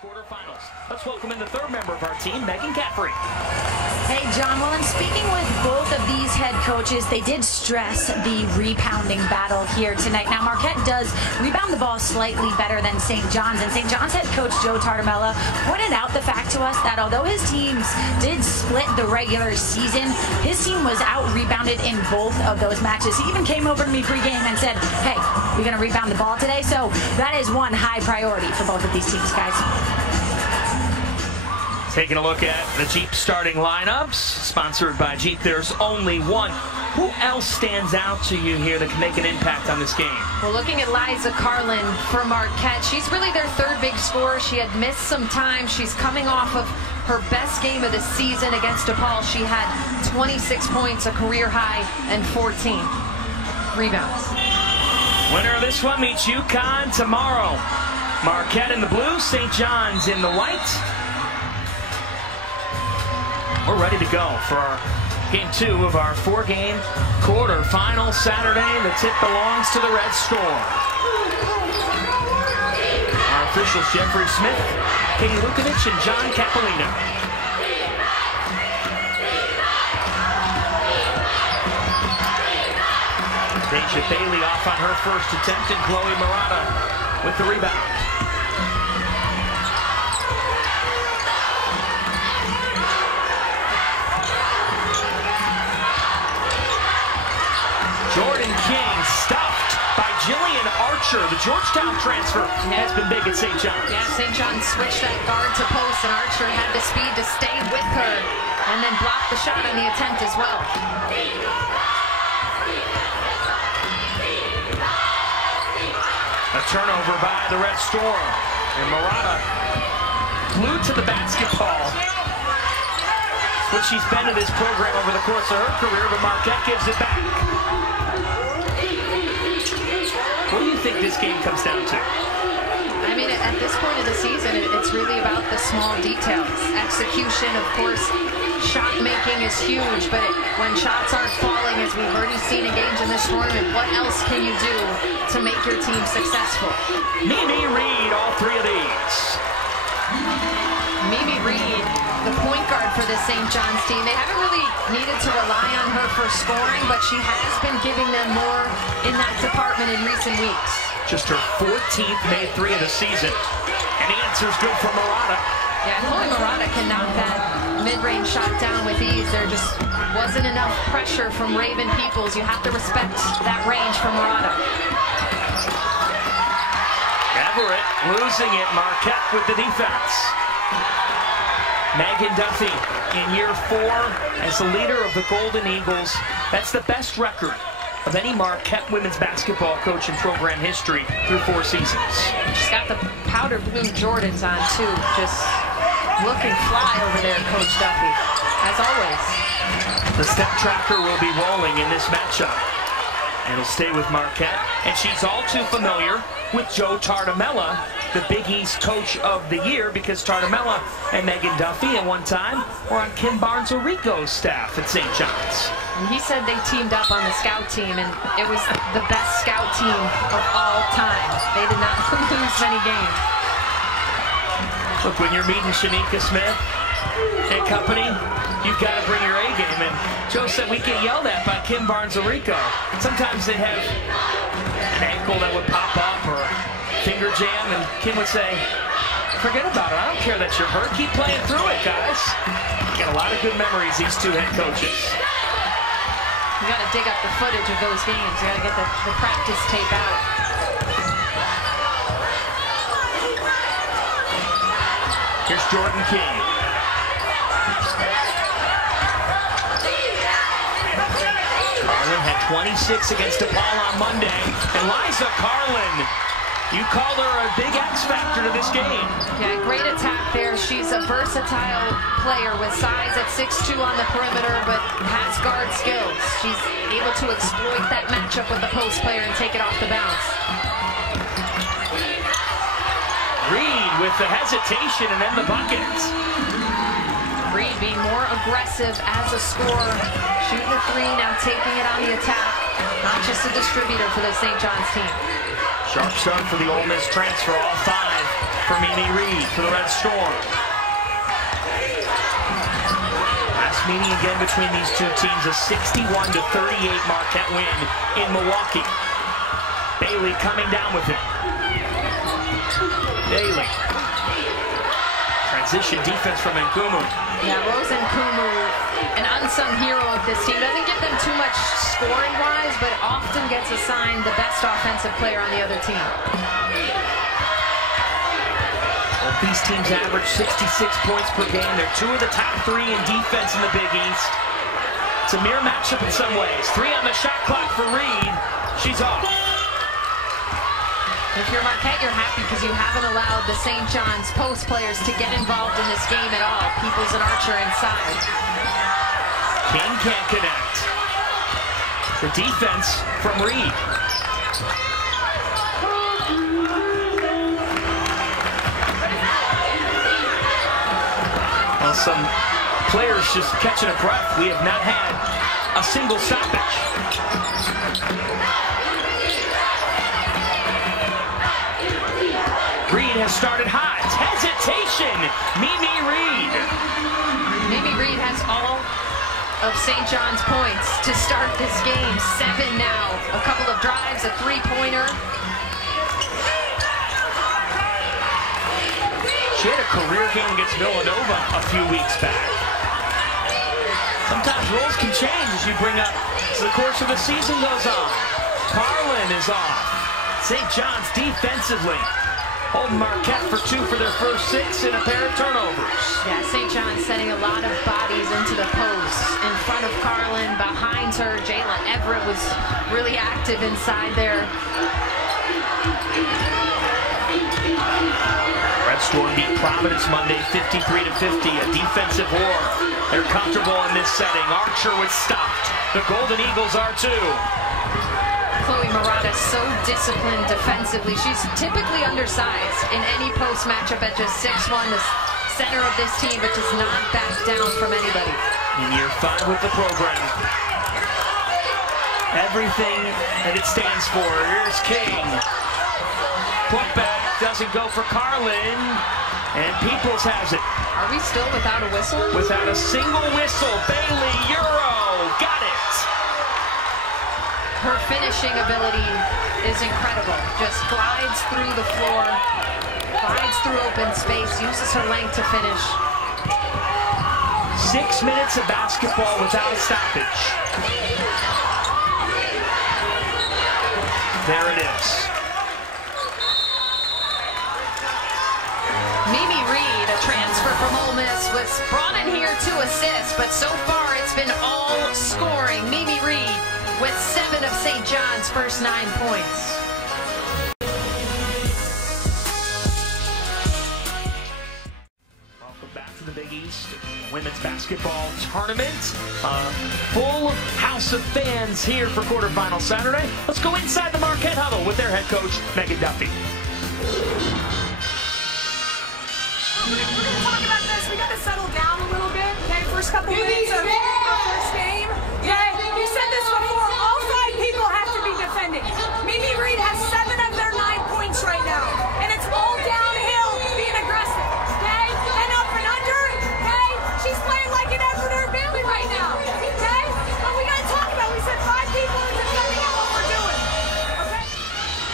quarterfinals. Let's welcome in the third member of our team, Megan Caffrey. Hey, John. Well, in speaking with both of these head coaches, they did stress the rebounding battle here tonight. Now, Marquette does rebound the ball slightly better than St. John's, and St. John's head coach Joe Tartamella pointed out the fact to us that although his teams did split the regular season, his team was out-rebounded in both of those matches. He even came over to me pregame and said, hey, we're going to rebound the ball today. So that is one high priority for both of these teams, guys. Taking a look at the Jeep starting lineups, sponsored by Jeep. There's only one. Who else stands out to you here that can make an impact on this game? Well, looking at Liza Carlin for Marquette, she's really their third big scorer. She had missed some time. She's coming off of her best game of the season against DePaul. She had 26 points, a career high, and 14 rebounds. Winner of this one meets UConn tomorrow. Marquette in the blue, St. John's in the white. We're ready to go for our game 2 of our 4-game quarterfinal Saturday. The tip belongs to the Red Storm. Our officials, Jeffrey Smith, Katie Lukanich, and John Capolino. Deja Bailey off on her first attempt, and Chloe Murata with the rebound. Jordan King stuffed by Jillian Archer. The Georgetown transfer has been big at St. John's. Yeah, St. John's switched that guard to post, and Archer had the speed to stay with her and then block the shot on the attempt as well. A turnover by the Red Storm. And Murata glued to the basketball. What she's been to this program over the course of her career, but Marquette gives it back. What do you think this game comes down to? I mean, at this point of the season, it's really about the small details. Execution, of course, shot making is huge, but when shots aren't falling, as we've already seen in games in this tournament, what else can you do to make your team successful? Mimi Reed, all three of these. Mimi Reed, the point guard for the St. John's team. They haven't really needed to rely on her for scoring, but she has been giving them more in that department in recent weeks. Just her 14th made 3 of the season. And the answer's good for Murata. Yeah, Chloe Murata can knock that mid-range shot down with ease. There just wasn't enough pressure from Raven Peoples. You have to respect that range from Murata. Everett losing it. Marquette with the defense. Megan Duffy in year 4 as the leader of the Golden Eagles. That's the best record of any Marquette women's basketball coach in program history through 4 seasons. She's got the powder blue Jordans on too. Just looking fly over there, Coach Duffy, as always. The step tracker will be rolling in this matchup. It'll stay with Marquette, and she's all too familiar with Joe Tartamella, the Big East Coach of the Year, because Tartamella and Megan Duffy at one time were on Kim Barnes-Orico's staff at St. John's. And he said they teamed up on the scout team, and it was the best scout team of all time. They did not lose many games. Look, when you're meeting Shanika Smith and company, you've got to bring your A game. And Joe said we get yelled at by Kim Barnes-Orico. Sometimes they'd have an ankle that would pop up or a finger jam, and Kim would say, forget about it. I don't care that you're hurt. Keep playing through it, guys. Got a lot of good memories, these 2 head coaches. You got to dig up the footage of those games. You got to get the practice tape out. Here's Jordan King. Carlin had 26 against DePaul on Monday. And Liza Carlin, you called her a big X factor to this game. Yeah, great attack there. She's a versatile player with size at 6'2" on the perimeter, but has guard skills. She's able to exploit that matchup with the post player and take it off the bounce. Reed with the hesitation and then the bucket. Reed being more aggressive as a scorer, shooting the 3, now taking it on the attack. Not just a distributor for the St. John's team. Sharp start for the Ole Miss transfer, all 5 for Mimi Reed for the Red Storm. Last meeting again between these two teams, a 61-38 Marquette win in Milwaukee. Bailey coming down with it. Bailey. Transition defense from Nkumu. Yeah, Rose Nkumu, an unsung hero of this team. Doesn't give them too much scoring-wise, but often gets assigned the best offensive player on the other team. Both these teams average 66 points per game. They're 2 of the top 3 in defense in the Big East. It's a mere matchup in some ways. 3 on the shot clock for Reed. She's off. If you're Marquette, you're happy because you haven't allowed the St. John's post players to get involved in this game at all. Peoples and Archer inside. King can't connect. The defense from Reed. Well, some players just catching a breath. We have not had a single stoppage. Reed has started hot. Hesitation. Mimi Reed. Mimi Reed has all of St. John's points to start this game. 7 now. A couple of drives, a 3-pointer. She had a career game against Villanova a few weeks back. Sometimes roles can change as you bring up as the course of the season goes on. Carlin is off. St. John's defensively holding Marquette for 2 for their first 6 and a pair of turnovers. Yeah, St. John's sending a lot of bodies into the post. In front of Carlin, behind her, Jayla Everett was really active inside there. Red Storm beat Providence Monday 53-50, a defensive war. They're comfortable in this setting. Archer was stopped. The Golden Eagles are too. Chloe Murata so disciplined defensively. She's typically undersized in any post matchup at just 6'1", the center of this team, but does not back down from anybody. In year 5 with the program. Everything that it stands for. Here's King. Put back, doesn't go for Carlin, and Peoples has it. Are we still without a whistle? Without a single whistle, Bailey Euro got it. Her finishing ability is incredible. Just glides through the floor, glides through open space, uses her length to finish. 6 minutes of basketball without a stoppage. There it is. Mimi Reed, a transfer from Ole Miss, was brought in here to assist, but so far it's been all scoring. Mimi Reed with 7 of St. John's first 9 points. Welcome back to the Big East Women's Basketball Tournament. Full house of fans here for quarterfinal Saturday. Let's go inside the Marquette huddle with their head coach, Megan Duffy. We're going to talk about this. We got to settle down a little bit, okay? First couple minutes of our first game, okay? You said this before. All 5 people have to be defending. Mimi Reed has 7 of their 9 points right now, and it's all downhill being aggressive, okay? And up and under, okay? She's playing like an Everett or Bailey right now, okay? But we got to talk about it. We said 5 people are defending on what we're doing, okay?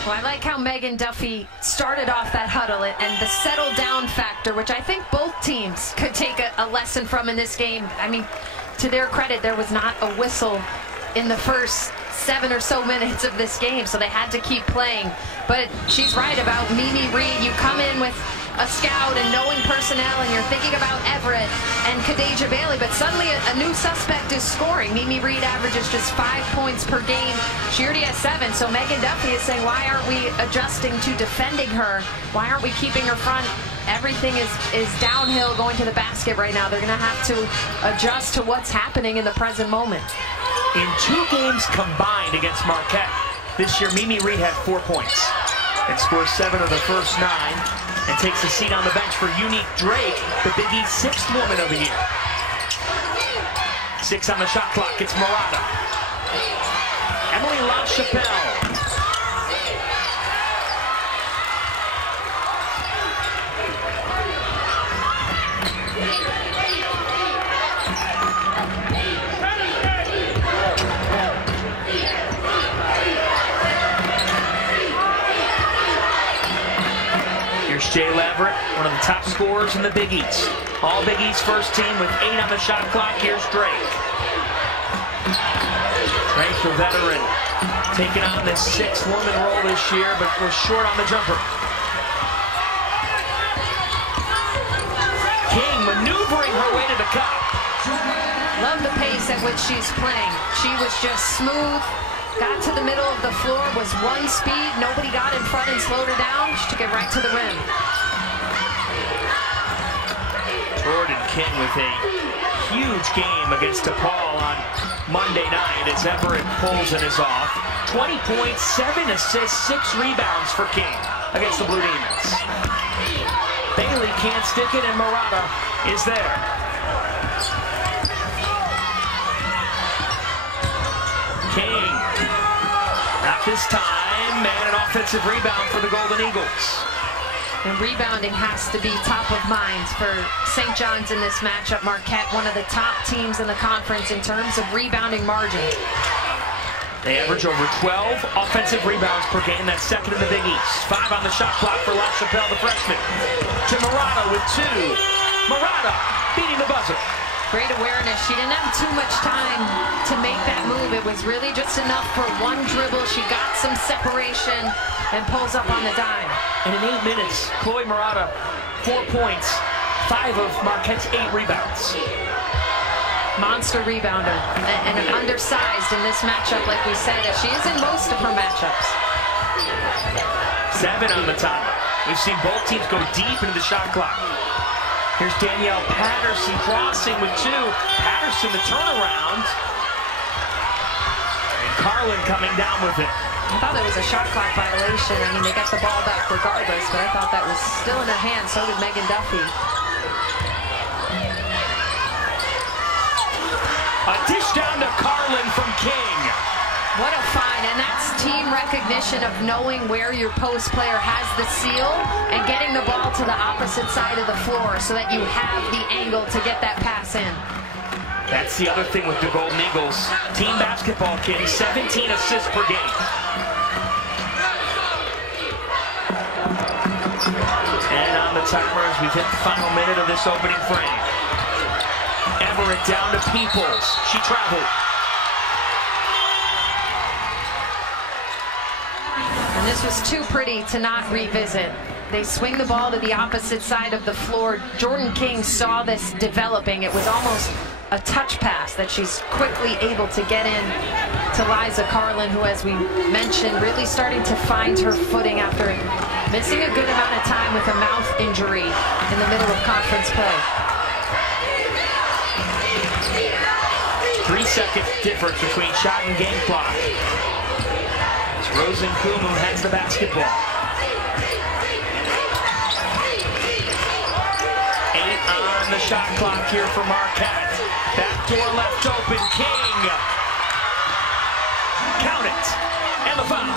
Well, I like how Megan Duffy started off that huddle and the settle down factor, which I think both teams could take a lesson from in this game. I mean, to their credit, there was not a whistle in the first 7 or so minutes of this game, so they had to keep playing. But she's right about Mimi Reed. You come in with a scout and knowing personnel, and you're thinking about Everett and Khadijah Bailey, but suddenly a new suspect is scoring. Mimi Reed averages just 5 points per game. She already has 7, so Megan Duffy is saying, why aren't we adjusting to defending her? Why aren't we keeping her front? Everything is downhill going to the basket right now. They're going to have to adjust to what's happening in the present moment. In 2 games combined against Marquette this year, Mimi Reed had 4 points and scores 7 of the first 9. And takes a seat on the bench for Unique Drake, the Big East 6th woman of the year. 6 on the shot clock, it's Murata. Emily LaChapelle. Here's Jay Leverett, one of the top scorers in the Big East. All Big East first team with 8 on the shot clock. Here's Drake. Drake, the veteran, taking on this 6-woman role this year, but was short on the jumper. King maneuvering her way to the cup. Love the pace at which she's playing. She was just smooth. Got to the middle of the floor, was one speed. Nobody got in front and slowed her down. She took it right to the rim. Jordan King with a huge game against DePaul on Monday night as Everett pulls and is off. 20 points, 7 assists, 6 rebounds for King against the Blue Demons. Bailey can't stick it, and Murata is there. King, not this time, and an offensive rebound for the Golden Eagles. And rebounding has to be top of mind for St. John's in this matchup. Marquette, one of the top teams in the conference in terms of rebounding margin. They average over 12 offensive rebounds per game. That's second in the Big East. 5 on the shot clock for LaChapelle, the freshman. To Murata with 2. Murata beating the buzzer. Great awareness. She didn't have too much time to make that move. It was really just enough for one dribble. She got some separation and pulls up on the dime. And in 8 minutes, Chloe Murata, 4 points, 5 of Marquette's 8 rebounds. Monster rebounder and undersized in this matchup, like we said, as she is in most of her matchups. 7 on the timer. We've seen both teams go deep into the shot clock. Here's Danielle Patterson crossing with 2. Patterson the turnaround. And Carlin coming down with it. I thought it was a shot clock violation. I mean, they got the ball back regardless, but I thought that was still in her hand. So did Megan Duffy. A dish down to Carlin from King. What a find, and that's team recognition of knowing where your post player has the seal and getting the ball to the opposite side of the floor so that you have the angle to get that pass in. That's the other thing with the Golden Eagles. Team basketball, King, 17 assists per game. And on the timer as we've hit the final minute of this opening frame. Everett down to Peoples. She traveled. And this was too pretty to not revisit. They swing the ball to the opposite side of the floor. Jordan King saw this developing. It was almost a touch pass that she's quickly able to get in to Liza Carlin, who, as we mentioned, really starting to find her footing after missing a good amount of time with a mouth injury in the middle of conference play. 3-second difference between shot and game clock. As Rosen Kumu has the basketball. 8 on the shot clock here for Marquette. Backdoor left open, King. Count it. And the foul.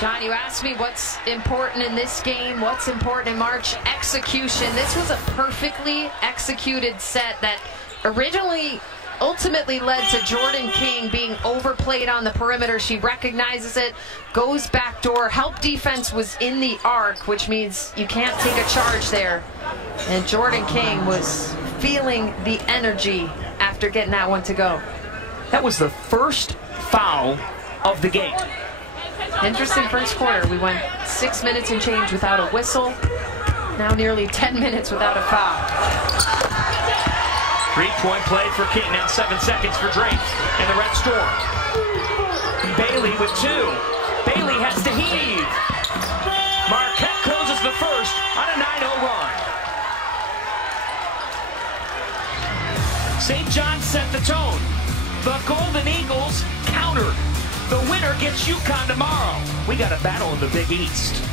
John, you asked me what's important in this game, what's important in March. Execution. This was a perfectly executed set that ultimately led to Jordan King being overplayed on the perimeter. She recognizes it, goes backdoor. Help defense was in the arc, which means you can't take a charge there. And Jordan King was feeling the energy after getting that one to go. That was the first foul of the game. Interesting first quarter. We went 6 minutes and change without a whistle. Now nearly 10 minutes without a foul. 3-point play for King. Now 7 seconds for Drake and the Red Storm. Bailey with 2. Bailey has to heave. Marquette closes the first on a 9-0 run. St. John set the tone. The Golden Eagles countered. The winner gets UConn tomorrow. We got a battle in the Big East.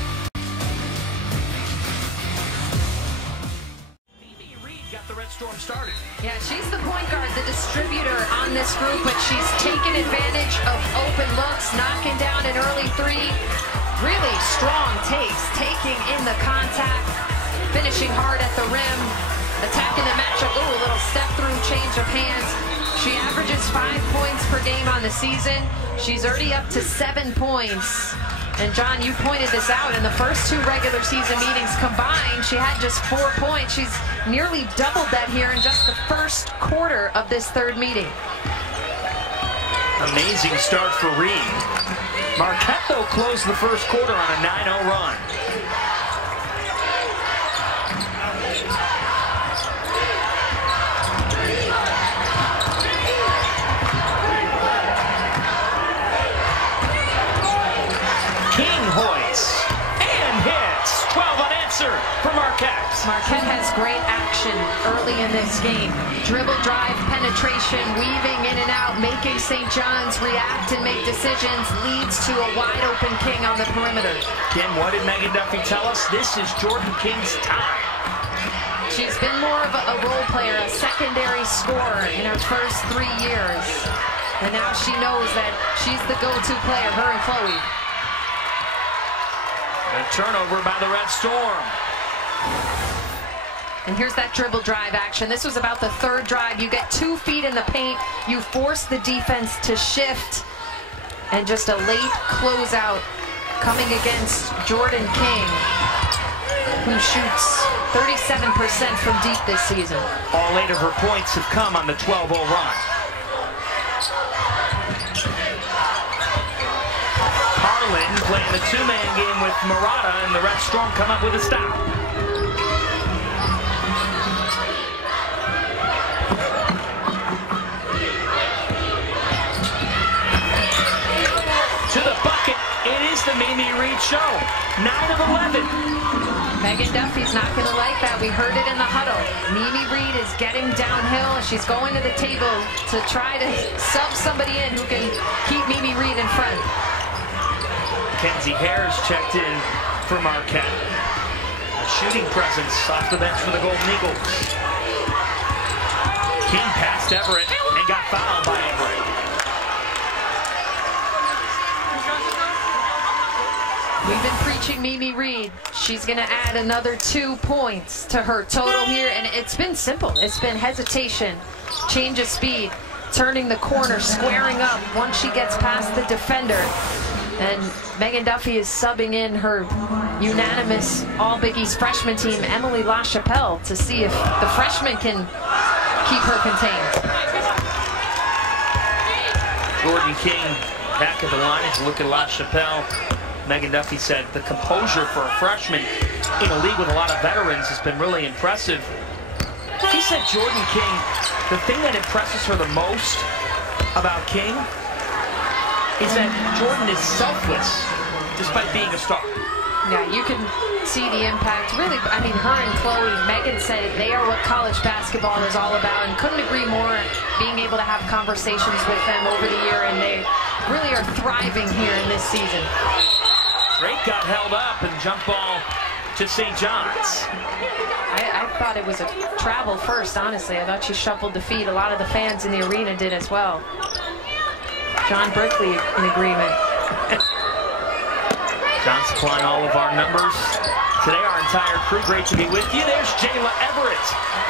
The Red Storm started. Yeah, she's the point guard, the distributor on this group, but she's taken advantage of open looks, knocking down an early 3. Really strong takes, taking in the contact. finishing hard at the rim, attacking the matchup. Ooh, a little step through, change of hands. She averages 5 points per game on the season. She's already up to 7 points. And John, you pointed this out, in the first 2 regular season meetings combined, she had just 4 points. She's nearly doubled that here in just the first quarter of this 3rd meeting. Amazing start for Reed. Marquette, though, closed the first quarter on a 9-0 run. Hoists and hits. 12 unanswered for Marquette. Marquette has great action early in this game. Dribble, drive, penetration, weaving in and out, making St. John's react and make decisions, leads to a wide open King on the perimeter. Kim, what did Megan Duffy tell us? This is Jordan King's time. She's been more of a role player, a secondary scorer in her first 3 years. And now she knows that she's the go-to player, her and Chloe. A turnover by the Red Storm. And here's that dribble drive action. This was about the 3rd drive. You get 2 feet in the paint. You force the defense to shift. And just a late closeout coming against Jordan King, who shoots 37% from deep this season. All 8 of her points have come on the 12-0 run. Harlan playing the 2-man game with Murata, and the Red Storm come up with a stop. To the bucket, it is the Mimi Reed show. 9 of 11. Megan Duffy's not going to like that. We heard it in the huddle. Mimi Reed is getting downhill. She's going to the table to try to sub somebody in who can keep Mimi Reed in front. Kenzie Hare's checked in for Marquette. A shooting presence off the bench for the Golden Eagles. King passed Everett and got fouled by Everett. We've been preaching Mimi Reed. She's going to add another 2 points to her total here, and it's been simple. It's been hesitation, change of speed, turning the corner, squaring up once she gets past the defender. And Megan Duffy is subbing in her unanimous All-Big East freshman team, Emily LaChapelle, to see if the freshman can keep her contained. Jordan King back at the line. As you look at LaChapelle, Megan Duffy said the composure for a freshman in a league with a lot of veterans has been really impressive. She said Jordan King, the thing that impresses her the most about King is that Jordan is selfless despite being a star. Yeah, you can see the impact. Really, I mean, her and Chloe, Megan said they are what college basketball is all about, and couldn't agree more, being able to have conversations with them over the year, and they really are thriving here in this season. Drake got held up and jump ball to St. John's. I thought it was a travel first, honestly. I thought she shuffled the feet. A lot of the fans in the arena did as well. John Brickley in agreement. John supplying all of our numbers. Today, our entire crew, great to be with you. There's Jayla Everett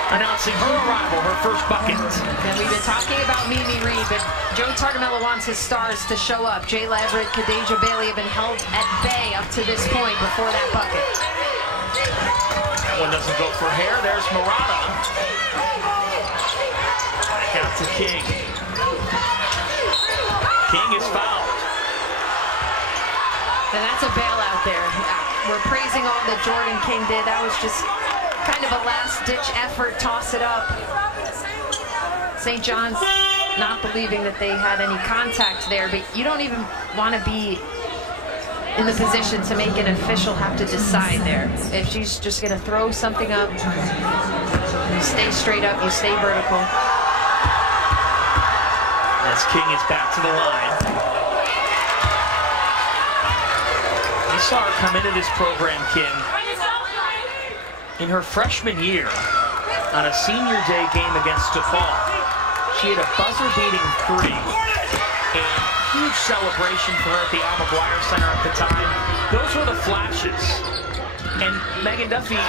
announcing her arrival, her first bucket. And we've been talking about Mimi Reed, but Joe Tartamella wants his stars to show up. Jayla Everett, Kadeja Bailey have been held at bay up to this point before that bucket. That one doesn't go for Hare. There's Murata. Back out to King. King is fouled. And that's a bailout there. We're praising all that Jordan King did. That was just kind of a last-ditch effort, toss it up. St. John's not believing that they had any contact there, but you don't even want to be in the position to make an official have to decide there. If she's just going to throw something up, you stay straight up, you stay vertical. As King is back to the line. You saw her come into this program, Kim, in her freshman year on a senior day game against DePaul. She had a buzzer-beating 3. A huge celebration for her at the Al McGuire Center at the time. Those were the flashes. And Megan Duffy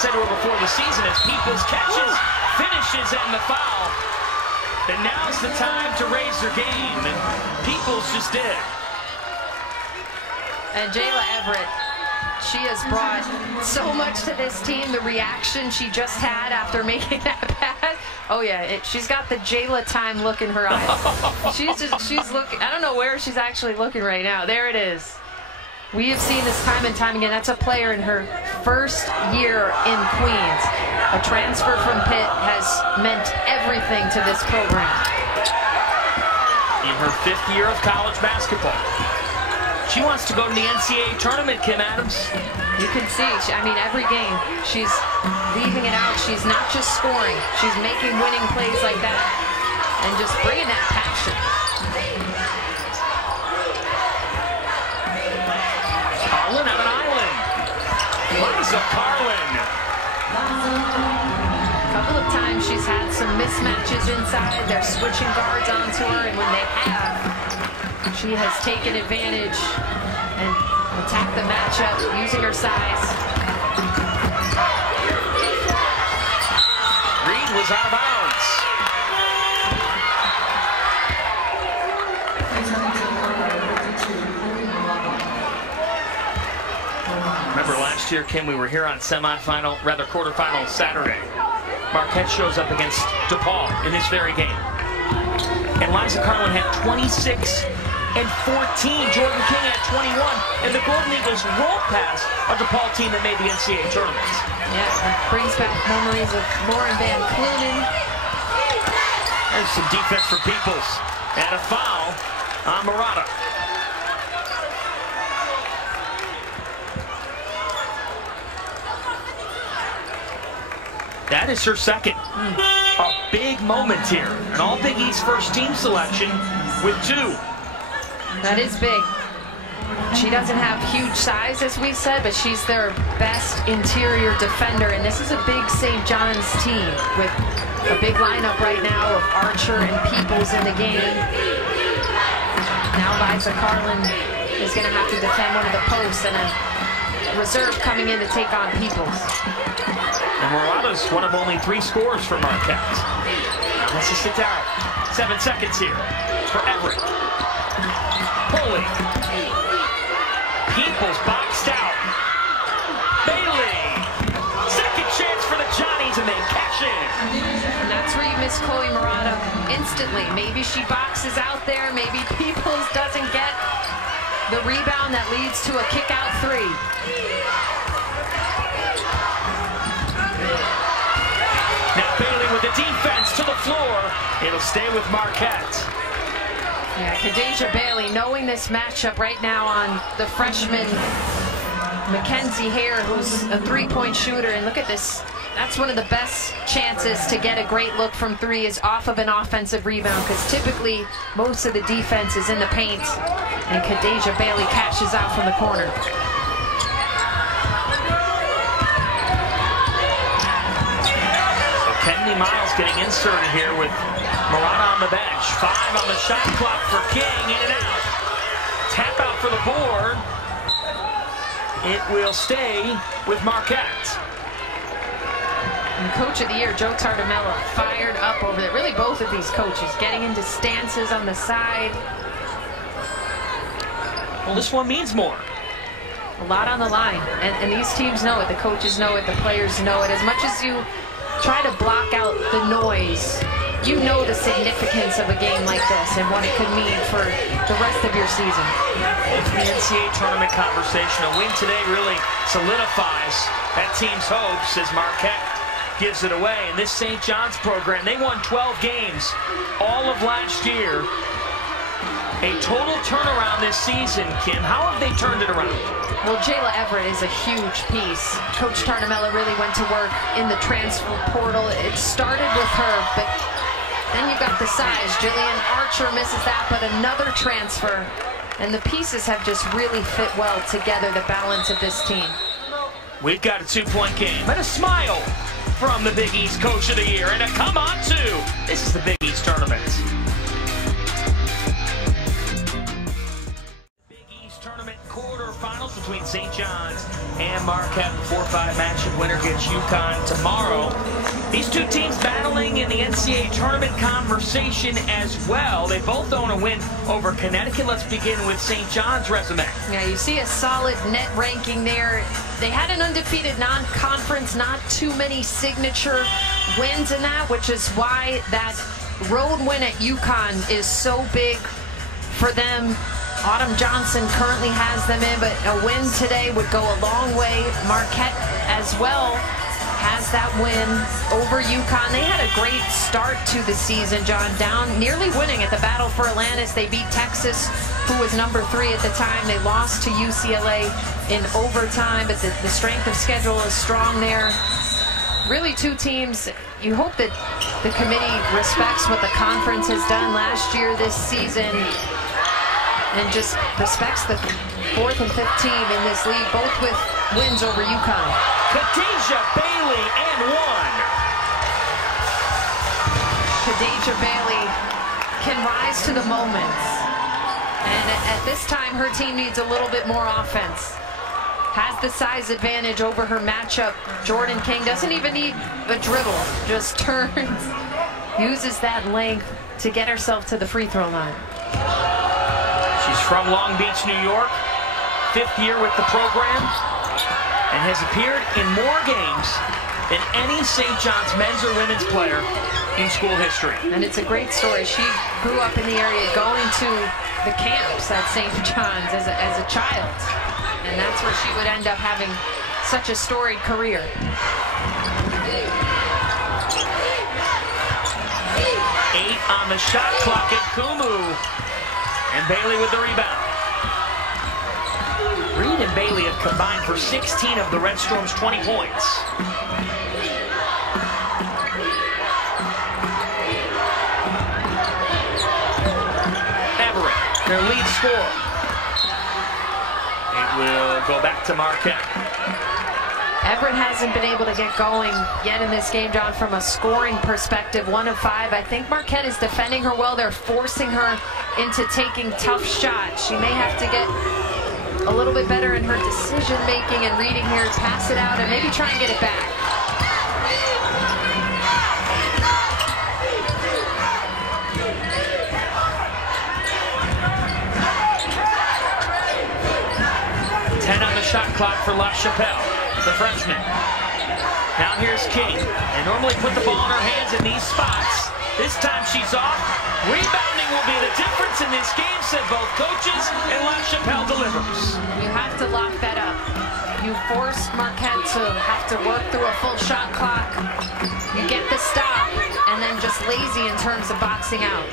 said to her before the season, as Peoples catches, finishes, and the foul, then now's the time to raise their game, and Peoples just did. And Jayla Everett, she has brought so much to this team. The reaction she just had after making that pass. Oh yeah, she's got the Jayla time look in her eyes. she's looking. I don't know where she's actually looking right now. There it is. We have seen this time and time again. That's a player in her first year in Queens. A transfer from Pitt has meant everything to this program. In her 5th year of college basketball. She wants to go to the NCAA tournament, Kim Adams. You can see, I mean, every game, she's leaving it out. She's not just scoring. She's making winning plays like that and just bringing that passion. Carlin on an island. Liza Carlin. A couple of times she's had some mismatches inside. They're switching guards onto her, and when they have, she has taken advantage and attacked the matchup using her size. Reed was out of bounds. Remember last year, Kim, we were here on quarterfinal Saturday. Marquette shows up against DePaul in this very game. And Liza Carlin had 26 and 14. Jordan King had 21. And the Golden Eagles rolled past a DePaul team that made the NCAA tournament. Yeah, it brings back memories of Lauren Van Clunen. There's some defense for Peoples. And a foul on Murata. That is her second. A big moment here. An All Big East first team selection with 2. That is big. She doesn't have huge size, as we said, but she's their best interior defender. And this is a big St. John's team with a big lineup right now of Archer and Peoples in the game. Now Liza Carlin is going to have to defend one of the posts, and a reserve coming in to take on Peoples. And Murata's one of only 3 scores for Marquette. Now let's just sit down. 7 seconds here for Everett. Pulling. Peoples boxed out. Bailey. Second chance for the Johnnies, and they cash in. And that's where you miss Chloe Murata instantly. Maybe she boxes out there. Maybe Peoples doesn't get the rebound that leads to a kick-out 3. Now Bailey with the defense to the floor. It'll stay with Marquette. Yeah, Khadijah Bailey knowing this matchup right now on the freshman Mackenzie Hare, who's a 3-point shooter. And look at this. That's one of the best chances to get a great look from 3 is off of an offensive rebound, because typically most of the defense is in the paint, and Khadijah Bailey cashes out from the corner. Kenny Miles getting inserted here with Murata on the bench. 5 on the shot clock for King, in and out. Tap out for the board. It will stay with Marquette. And Coach of the Year, Joe Tartamella, fired up over there. Really both of these coaches getting into stances on the side. Well, this one means more. A lot on the line. And these teams know it. The coaches know it. The players know it. As much as you try to block out the noise, you know the significance of a game like this and what it could mean for the rest of your season. Into the NCAA tournament conversation, a win today really solidifies that team's hopes as Marquette gives it away. And this St. John's program, they won 12 games all of last year. A total turnaround this season, Kim. How have they turned it around? Well, Jayla Everett is a huge piece. Coach Tartamella really went to work in the transfer portal. It started with her, but then you've got the size. Jillian Archer misses that, but another transfer. And the pieces have just really fit well together, the balance of this team. We've got a 2-point game and a smile from the Big East Coach of the Year. And a come on, too. This is the Big East Tournament. Big East Tournament quarterfinals between St. John's and and Marquette. 4-5 matchup. Winner gets UConn tomorrow. These two teams battling in the NCAA tournament conversation as well. They both own a win over Connecticut. Let's begin with St. John's resume. Yeah, you see a solid net ranking there. They had an undefeated non-conference, not too many signature wins in that, which is why that road win at UConn is so big for them. Autumn Johnson currently has them in, but a win today would go a long way. Marquette as well has that win over UConn. They had a great start to the season, John, down nearly winning at the Battle for Atlantis. They beat Texas, who was number 3 at the time. They lost to UCLA in overtime, but the strength of schedule is strong there. Really two teams, you hope that the committee respects what the conference has done last year, this season, and just respects the 4th and 5th team in this league, both with wins over UConn. Khadijah Bailey and one. Khadijah Bailey can rise to the moment. And at this time, her team needs a little bit more offense. Has the size advantage over her matchup. Jordan King doesn't even need a dribble, just turns, uses that length to get herself to the free throw line. She's from Long Beach, New York, 5th year with the program, and has appeared in more games than any St. John's men's or women's player in school history. And it's a great story. She grew up in the area, going to the camps at St. John's as a child. And that's where she would end up having such a storied career. 8 on the shot clock at Kumu. And Bailey with the rebound. Reed and Bailey have combined for 16 of the Red Storm's 20 points. Everett, their lead scorer. It will go back to Marquette. Everett hasn't been able to get going yet in this game, John, from a scoring perspective. 1 of 5. I think Marquette is defending her well. They're forcing her into taking tough shots. She may have to get a little bit better in her decision making and reading here, pass it out, and maybe try and get it back. On the shot clock for La Chapelle, the freshman. Now here's King, and normally put the ball in her hands in these spots. This time she's off. Rebounding will be the difference in this game, said both coaches, and La Chapelle delivers. You have to lock that up. You forced Marquette to have to work through a full shot clock. You get the stop, and then just lazy in terms of boxing out.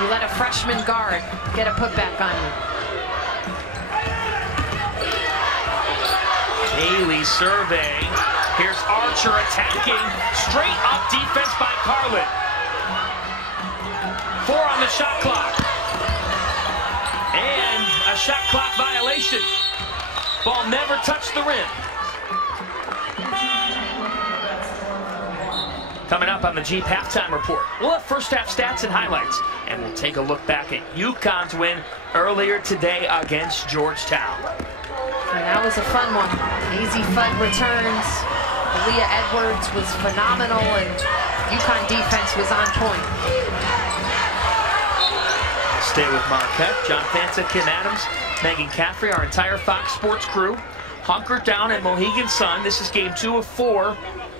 You let a freshman guard get a putback on you. Bailey survey. Here's Archer attacking. Straight up defense by Carlin. 4 on the shot clock. And a shot clock violation. Ball never touched the rim. Coming up on the Jeep halftime report, we'll have first half stats and highlights. And we'll take a look back at UConn's win earlier today against Georgetown. And that was a fun one. Easy Fudd returns. Aaliyah Edwards was phenomenal, and UConn defense was on point. Stay with Marquette. John Fanta, Kim Adams, Megan Caffrey, our entire Fox Sports crew, hunkered down at Mohegan Sun. This is game 2 of 4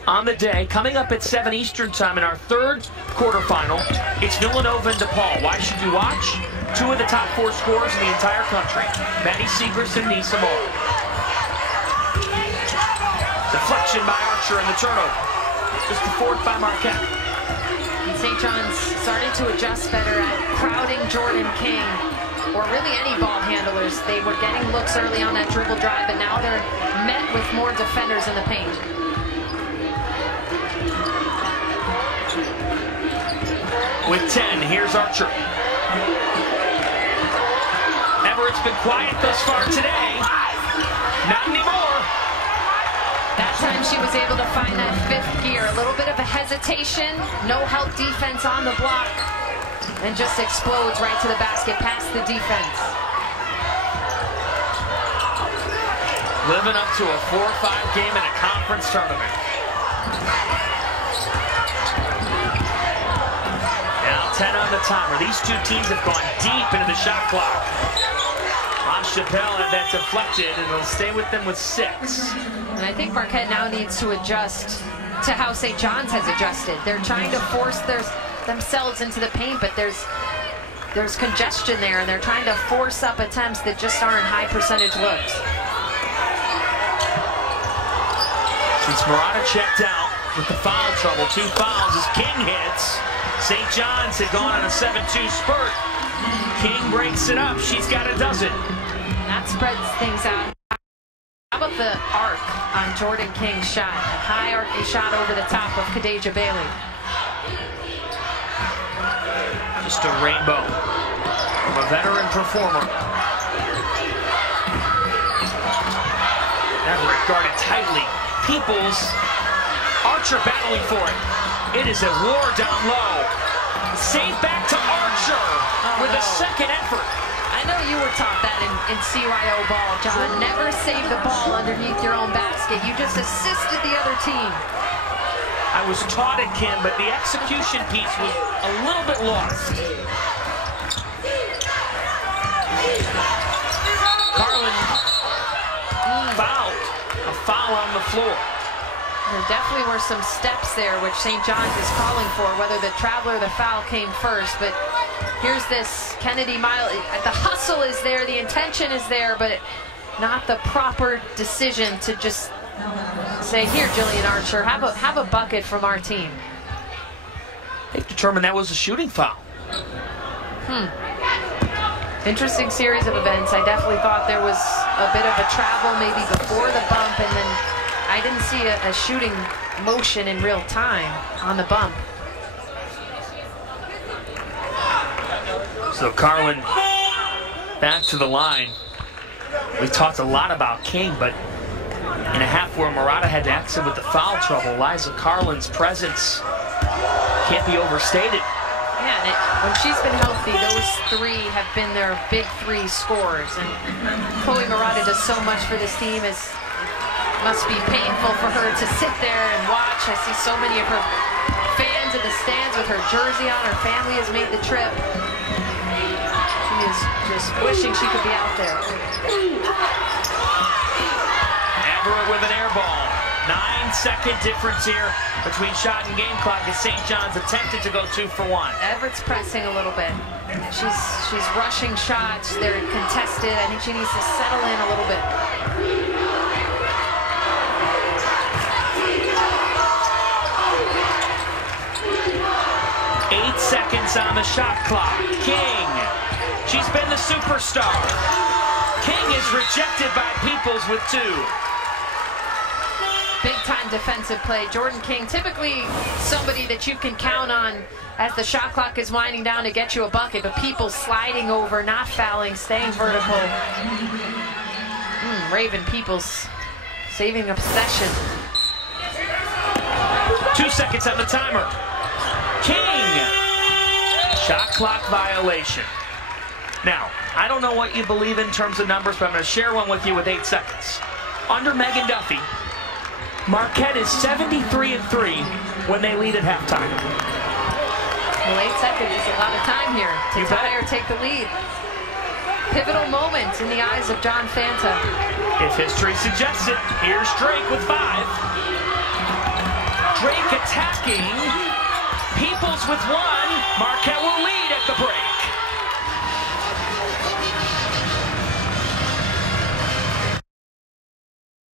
on the day. Coming up at 7 Eastern time in our 3rd quarterfinal, it's Villanova and DePaul. Why should you watch? 2 of the top 4 scorers in the entire country, Maddie Segrist and Nisa Moore. Deflection by Archer and the turnover. Just the 4th by Marquette. And St. John's starting to adjust better at crowding Jordan King, or really any ball handlers. They were getting looks early on that dribble drive, and now they're met with more defenders in the paint. With 10, here's Archer. Everett's been quiet thus far today. Not anymore. That time she was able to find that 5th gear. A little bit of a hesitation, no help defense on the block, and just explodes right to the basket past the defense. living up to a 4-5 game in a conference tournament. Now 10 on the timer. These two teams have gone deep into the shot clock. Chappelle had that deflected, and it'll stay with them with 6. And I think Marquette now needs to adjust to how St. John's has adjusted. They're trying to force themselves into the paint, but there's congestion there, and they're trying to force up attempts that just aren't high percentage looks. Since Murata checked out with the foul trouble, 2 fouls as King hits. St. John's had gone on a 7-2 spurt. King breaks it up. She's got a dozen. That spreads things out. How about the arc on Jordan King's shot? A high arcing shot over the top of Khadijah Bailey. Just a rainbow from a veteran performer. Everett guarded tightly. Peoples, Archer battling for it. It is a war down low. Save back to Archer with a second effort. I know you were taught that in CYO ball, John. Never save the ball underneath your own basket. You just assisted the other team. I was taught it, Kim, but the execution piece was a little bit lost. Carlin fouled. A foul on the floor. There definitely were some steps there, which St. John's is calling for, whether the travel or the foul came first. But here's this Kennedy Mile. The hustle is there, the intention is there, but not the proper decision to just say, here, Jillian Archer, have a bucket from our team. They've determined that was a shooting foul. Interesting series of events. I definitely thought there was a bit of a travel maybe before the bump, and then I didn't see a shooting motion in real time on the bump. So Carlin back to the line. We talked a lot about King, but in a half where Murata had to exit with the foul trouble, Liza Carlin's presence can't be overstated. Yeah, and when she's been healthy, those 3 have been their big 3 scores. And Chloe Murata does so much for this team. It must be painful for her to sit there and watch. I see so many of her fans in the stands with her jersey on. Her family has made the trip. She is just wishing she could be out there. Everett with an air ball. 9-second difference here between shot and game clock as St. John's attempted to go 2 for 1. Everett's pressing a little bit. She's rushing shots. They're contested. I think she needs to settle in a little bit. 8 seconds on the shot clock. King, she's been the superstar. King is rejected by Peoples with 2. Big-time defensive play. Jordan King, typically somebody that you can count on as the shot clock is winding down to get you a bucket, but people sliding over, not fouling, staying vertical. Raven Peoples saving a possession. 2 seconds on the timer. King, shot clock violation. Now, I don't know what you believe in terms of numbers, but I'm going to share one with you with 8 seconds. Under Megan Duffy, Marquette is 73-3 when they lead at halftime. Well, 8 seconds is a lot of time here to tie or take the lead. Pivotal moment in the eyes of John Fanta. If history suggests it, here's Drake with 5. Drake attacking. Peoples with 1. Marquette will lead at the break.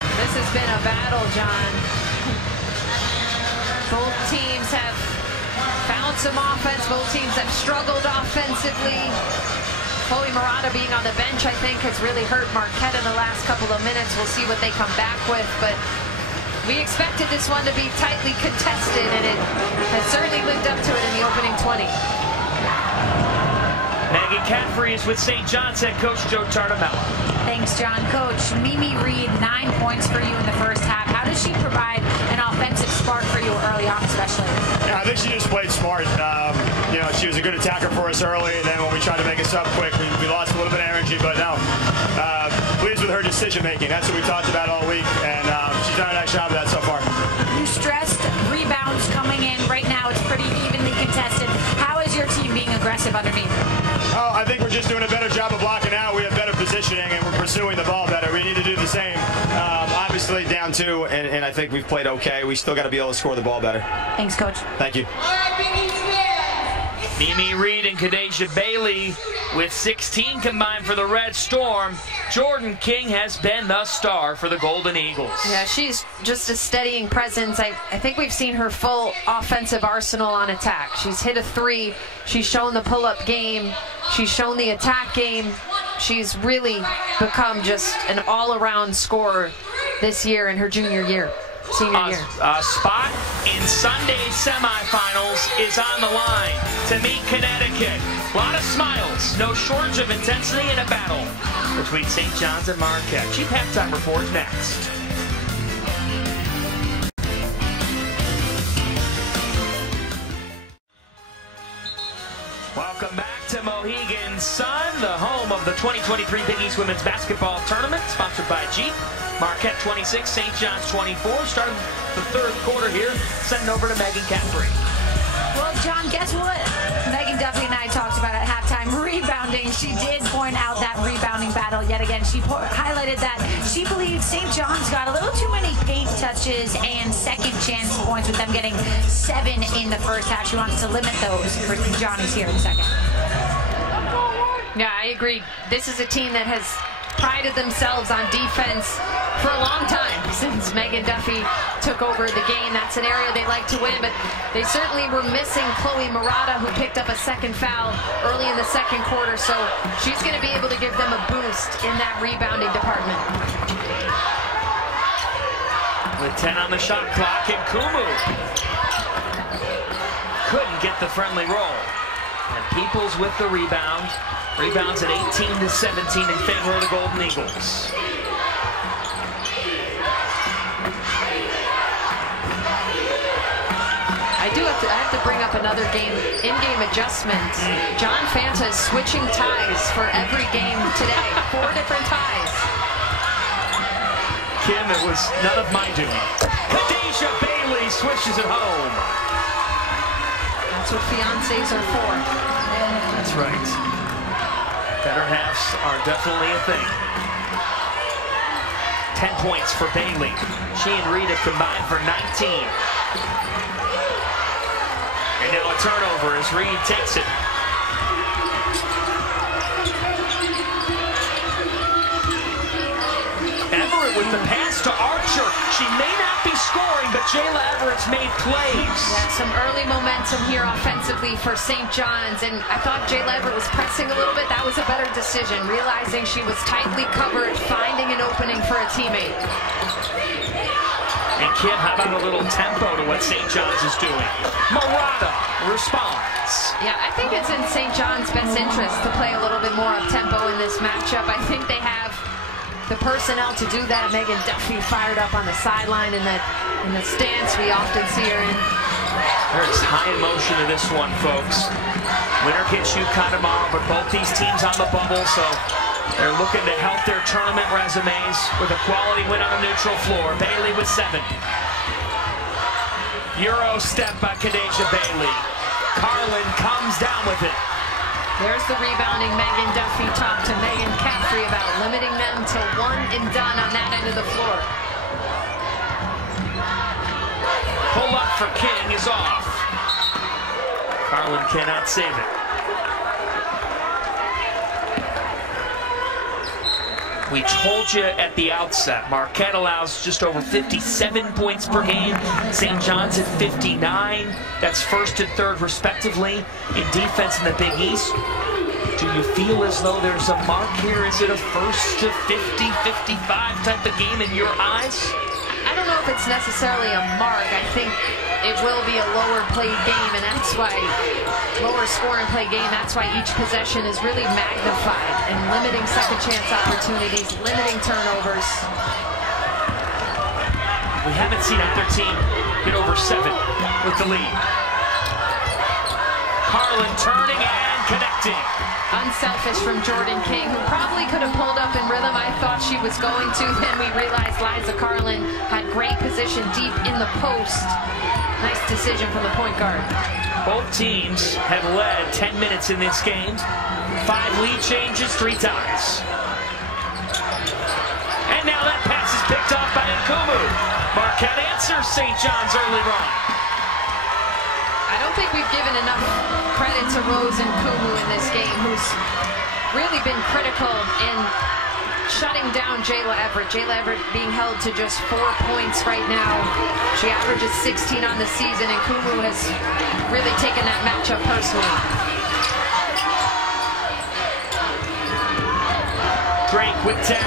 This has been a battle, John. Both teams have found some offense. Both teams have struggled offensively. Chloe Murata being on the bench, I think, has really hurt Marquette in the last couple of minutes. We'll see what they come back with, but we expected this one to be tightly contested, and it has certainly lived up to it in the opening 20. Maggie Caffrey is with St. John's head coach Joe Tartamella. Thanks, John. Coach, Mimi Reed, 9 points for you in the first half. How does she provide an offensive spark for you early on, especially? Yeah, I think she just played smart. You know, she was a good attacker for us early, and then when we tried to make us up quick, we lost a little bit of energy, but no, pleased with her just decision making. That's what we talked about all week, and she's done a nice job of that so far. You stressed rebounds coming in. Right now it's pretty evenly contested. How is your team being aggressive underneath? Oh, I think we're just doing a better job of blocking out. We have better positioning, and we're pursuing the ball better. We need to do the same. Obviously down 2, and I think we've played okay. We still got to be able to score the ball better. Thanks, Coach. Thank you. Mimi Reed and Kadeja Bailey with 16 combined for the Red Storm. Jordan King has been the star for the Golden Eagles. Yeah, she's just a steadying presence. I think we've seen her full offensive arsenal on attack. She's hit a 3. She's shown the pull-up game. She's shown the attack game. She's really become just an all-around scorer this year in her senior year. A spot in Sunday's semifinals is on the line to meet Connecticut. A lot of smiles, no shortage of intensity in a battle between St. John's and Marquette. Cheap halftime report next. Welcome back to Mohegan Sun, the home of the 2023 Big East Women's Basketball Tournament, sponsored by Jeep. Marquette 26, St. John's 24. Starting the third quarter here, sending over to Megan Caffrey. Well, John, guess what? Megan Duffy and I talked about at halftime rebounding. She did point out that rebounding battle yet again. She highlighted that she believes St. John's got a little too many paint touches and second chance points with them getting 7 in the first half. She wants to limit those. Johnny's here in a second. Yeah, I agree. This is a team that has prided themselves on defense for a long time since Megan Duffy took over the game. That's an area they like to win, but they certainly were missing Chloe Murata, who picked up a second foul early in the second quarter, so she's going to be able to give them a boost in that rebounding department. With 10 on the shot clock, and Kumu couldn't get the friendly roll. And Peoples with the rebound. Rebounds at 18-17 in favor of the Golden Eagles. I have to bring up another in-game adjustment. John Fanta is switching ties for every game today. 4 different ties. Kim, it was none of my doing. Kadeja Bailey switches it home. That's what fiancés are for. That's right. Better halves are definitely a thing. 10 points for Bailey. She and Reed have combined for 19. And now a turnover as Reed takes it. Everett with the pass to Archer. She may not be scoring, but Jayla Everett's made plays. Yeah, some early momentum here offensively for St. John's, and I thought Jayla Everett was pressing a little bit. That was a better decision, realizing she was tightly covered, finding an opening for a teammate. And Kim, how about a little tempo to what St. John's is doing? Murata responds. Yeah, I think it's in St. John's best interest to play a little bit more up-tempo in this matchup. I think they have the personnel to do that. Megan Duffy fired up on the sideline in the stance we often see her in. There's high emotion to this one, folks. Winner gets UConn tomorrow, but both these teams on the bubble, so they're looking to help their tournament resumes with a quality win on a neutral floor. Bailey with 7. Euro step by Kadeja Bailey. Carlin comes down with it. There's the rebounding Megan Duffy talked to Megan Caffrey about limiting them to 1 and done on that end of the floor. Pull up for King is off. Carlin cannot save it. We told you at the outset, Marquette allows just over 57 points per game. St. John's at 59. That's first and third, respectively, in defense in the Big East. Do you feel as though there's a mark here? Is it a first to 50, 55 type of game in your eyes? I don't know if it's necessarily a mark. I think it will be a lower played game, and that's why lower score and play game. That's why each possession is really magnified and limiting second chance opportunities, limiting turnovers. We haven't seen either team get over 7 with the lead. Carlin turning and connecting. Unselfish from Jordan King, who probably could have pulled up in rhythm. I thought she was going to. Then we realized Liza Carlin had great position deep in the post. Nice decision from the point guard. Both teams have led 10 minutes in this game. 5 lead changes, 3 ties. And now that pass is picked off by Nkumu. Marquette answers St. John's early run. I don't think we've given enough credit to Rose Nkumu in this game, who's really been critical in shutting down Jayla Everett. Jayla Everett being held to just 4 points right now. She averages 16 on the season, and Nkumu has really taken that matchup personally. Drake with 10.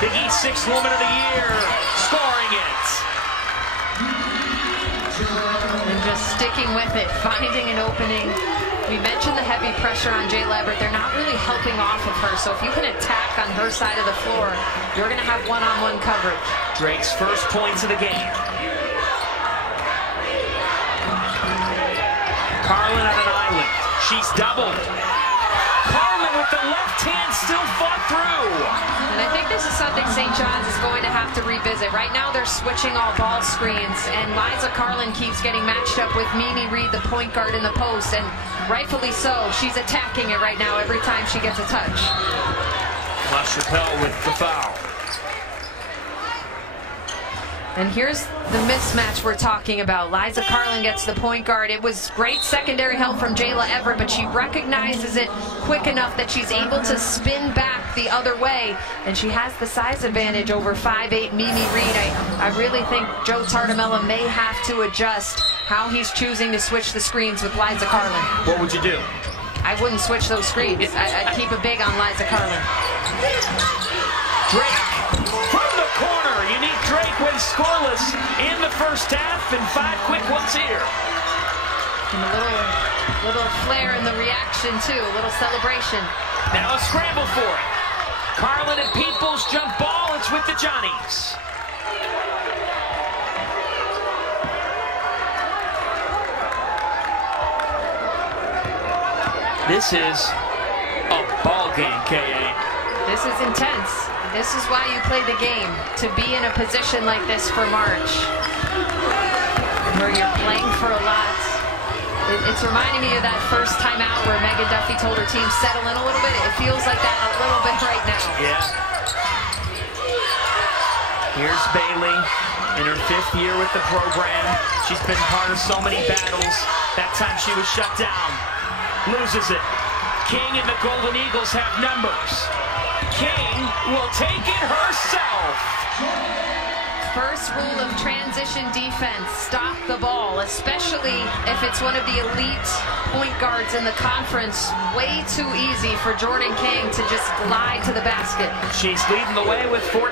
Big East 6th Woman of the Year, scoring it. And just sticking with it, finding an opening. We mentioned the heavy pressure on Jayla Everett. They're not really helping off of her, so if you can attack on her side of the floor, you're going to have one-on-one coverage. Drake's first points of the game. Carlin on an island. She's doubled. Carlin with the left hand still fought through. And I think this is something St. John's is going to have to revisit. Right now they're switching all ball screens, and Liza Carlin keeps getting matched up with Mimi Reed, the point guard, in the post, and rightfully so. She's attacking it right now every time she gets a touch. LaChapelle with the foul. And here's the mismatch we're talking about. Liza Carlin gets the point guard. It was great secondary help from Jayla Everett, but she recognizes it quick enough that she's able to spin back the other way, and she has the size advantage over 5'8" Mimi Reed. I really think Joe Tartamella may have to adjust how he's choosing to switch the screens with Liza Carlin. What would you do? I wouldn't switch those screens. I'd keep it big on Liza Carlin. Drake from the corner. Unique Drake went scoreless in the first half, and 5 quick ones here. And a little flair in the reaction too, a little celebration. Now a scramble for it. Carlin and Peoples jump ball. It's with the Johnnies. This is a ball game, K.A. This is intense. This is why you play the game, to be in a position like this for March, where you're playing for a lot. It's reminding me of that first timeout where Megan Duffy told her team settle in a little bit. It feels like that a little bit right now. Yeah. Here's Bailey in her 5th year with the program. She's been part of so many battles. That time she was shut down. Loses it. King and the Golden Eagles have numbers. King will take it herself. First rule of transition defense, stop the ball, especially if it's one of the elite point guards in the conference. Way too easy for Jordan King to just glide to the basket. She's leading the way with 14.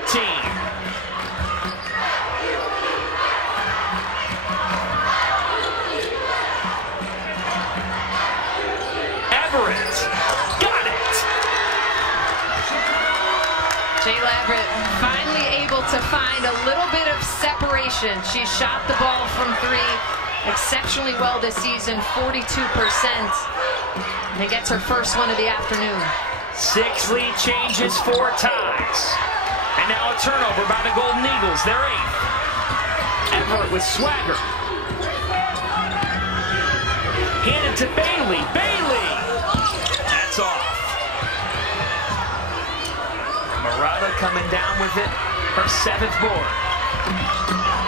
Everett got it. Jayla Everett finally able to find a little bit of separation. She shot the ball from 3 exceptionally well this season, 42%. And gets her first one of the afternoon. 6 lead changes, 4 ties. And now a turnover by the Golden Eagles, their 8th. Everett with swagger. Handed to Bailey. Bailey! That's off. Murata coming down with it, her 7th board.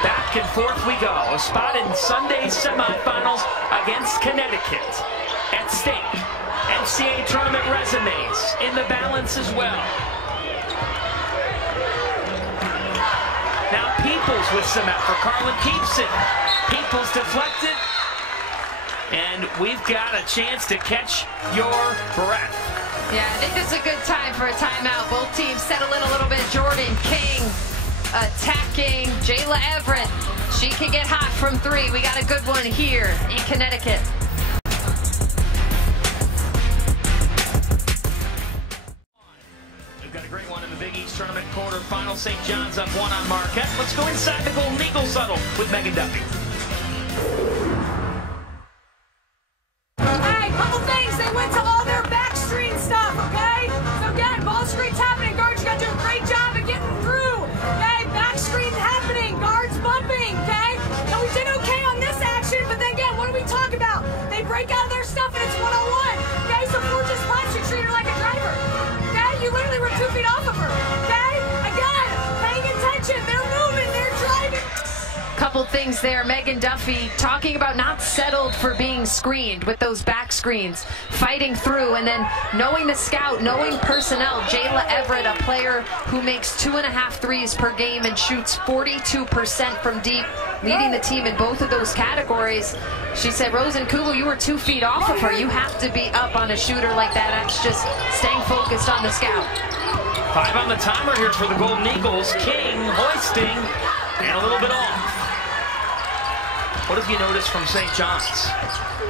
Back and forth we go. A spot in Sunday's semifinals against Connecticut. At stake, NCAA tournament resumes in the balance as well. Now Peoples with some effort. Carlin keeps it. Peoples deflected. And we've got a chance to catch your breath. Yeah, I think this is a good time for a timeout. Both teams settle in a little bit. Jordan King attacking Jayla Everett. She can get hot from 3. We got a good one here in Connecticut. We've got a great one in the Big East Tournament quarterfinal. St. John's up 1 on Marquette. Let's go inside the Golden Eagles huddle with Megan Duffy. couple things there. Megan Duffy talking about not settled for being screened with those back screens, fighting through, and then knowing the scout, knowing personnel. Jayla Everett, a player who makes 2.5 threes per game and shoots 42% from deep, leading the team in both of those categories. She said, Rosenkugel, you were 2 feet off of her. You have to be up on a shooter like that. That's just staying focused on the scout. 5 on the timer here for the Golden Eagles. King hoisting and a little bit off. What have you noticed from St. John's?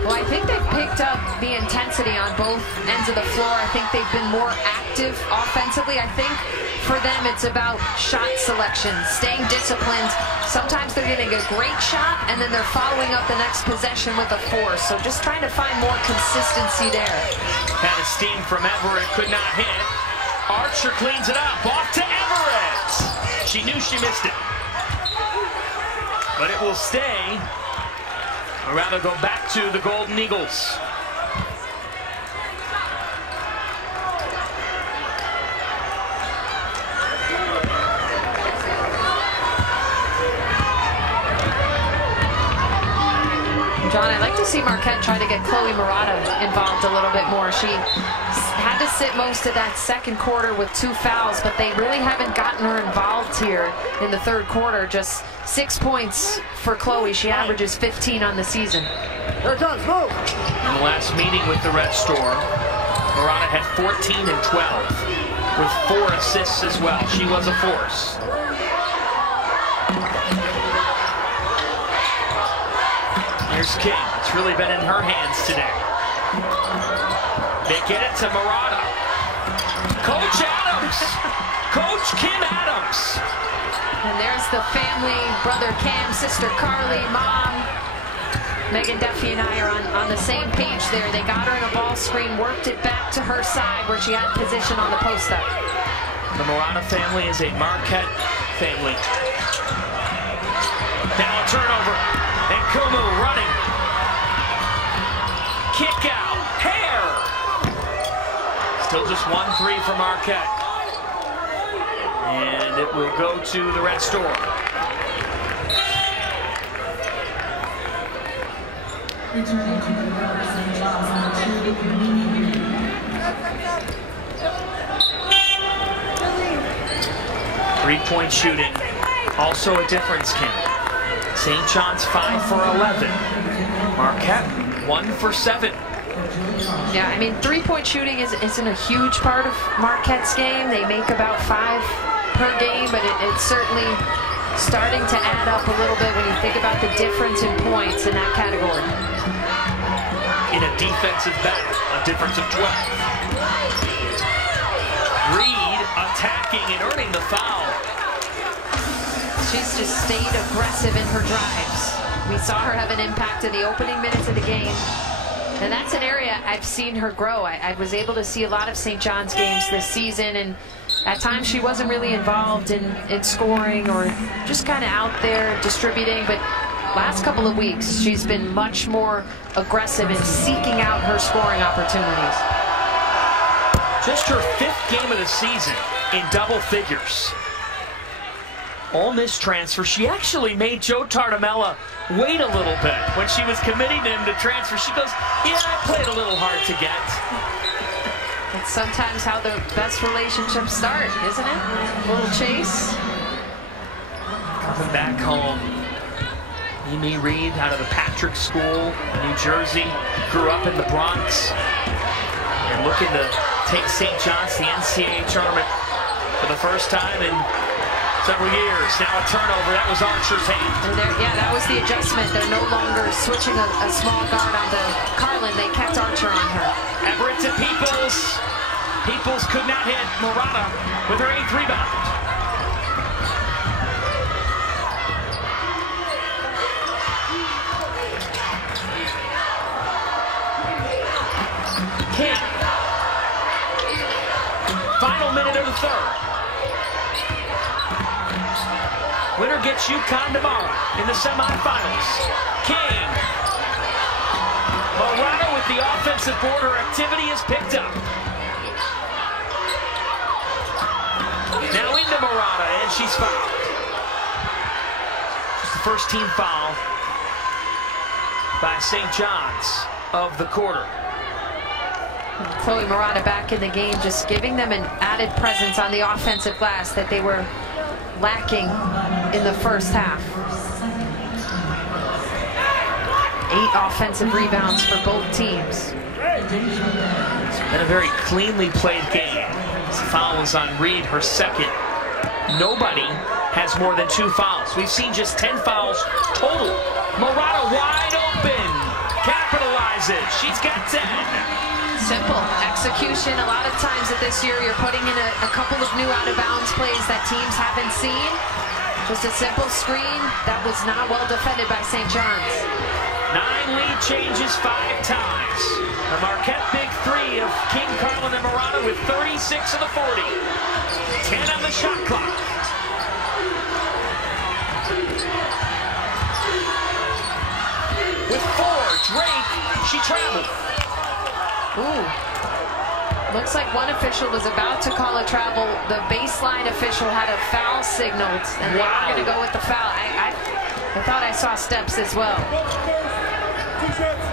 Well, I think they've picked up the intensity on both ends of the floor. I think they've been more active offensively. I think for them it's about shot selection, staying disciplined. Sometimes they're getting a great shot and then they're following up the next possession with a force. So just trying to find more consistency there. Had a steam from Everett, could not hit. Archer cleans it up, off to Everett. She knew she missed it. But it will stay, or rather go back to the Golden Eagles. John, I'd like to see Marquette try to get Chloe Murata involved a little bit more. She had to sit most of that second quarter with 2 fouls, but they really haven't gotten her involved here in the third quarter. Just 6 points for Chloe. She averages 15 on the season. In the last meeting with the Red Storm, Murata had 14 and 12 with 4 assists as well. She was a force. Here's King. It's really been in her hands today. They get it to Murata. Coach Adams. Coach Kim Adams. And there's the family, brother Cam, sister Carly, mom. Megan Duffy and I are on the same page there. They got her in a ball screen, worked it back to her side where she had position on the post-up. The Murata family is a Marquette family. Now a turnover. And Kumu running. Kick out. Hair. Still just 1-3 for Marquette. And it will go to the Red Storm. Three-point shooting. Also a difference, Kim. St. John's 5 for 11. Marquette 1 for 7. Yeah, I mean, three-point shooting isn't a huge part of Marquette's game. They make about 5 per game, but it's certainly starting to add up a little bit when you think about the difference in points in that category. In a defensive battle, a difference of 12. Reed attacking and earning the foul. She's just stayed aggressive in her drives. We saw her have an impact in the opening minutes of the game. And that's an area I've seen her grow. I was able to see a lot of St. John's games this season, and at times she wasn't really involved in scoring or just kind of out there distributing. But last couple of weeks, she's been much more aggressive in seeking out her scoring opportunities. Just her 5th game of the season in double figures. Ole Miss transfer. She actually made Joe Tartamella wait a little bit when she was committing him to transfer. She goes, yeah, I played a little hard to get. It's sometimes how the best relationships start, isn't it? A little chase. Coming back home. Mimi Reed out of the Patrick School, New Jersey. Grew up in the Bronx. And looking to take St. John's to the NCAA tournament for the first time in several years. Now a turnover. That was Archer's hand. And yeah, that was the adjustment. They're no longer switching a small guard onto Carlin. They kept Archer on her. Everett to Peoples. Peoples could not hit. Murata with her 8th rebound. King. Final minute of the third. Winner gets UConn tomorrow in the semifinals. King. Murata with the offensive board. Her activity is picked up. Now into Murata, and she's fouled. first team foul by St. John's of the quarter. Chloe Murata back in the game, just giving them an added presence on the offensive glass that they were lacking in the first half. 8 offensive rebounds for both teams. It's been a very cleanly played game. This foul was on Reed, her second. Nobody has more than 2 fouls. We've seen just 10 fouls total. Murata wide open, capitalizes. She's got 10. Simple execution. A lot of times at this year, you're putting in a couple of new out-of-bounds plays that teams haven't seen. Just a simple screen that was not well defended by St. John's. 9 lead changes 5 times. The Marquette big 3 of King, Carlin, and Murata with 36 of the 40. 10 on the shot clock. With 4, Drake, she traveled. Ooh. Looks like one official was about to call a travel. The baseline official had a foul signaled, and they were going to go with the foul. I thought I saw steps as well.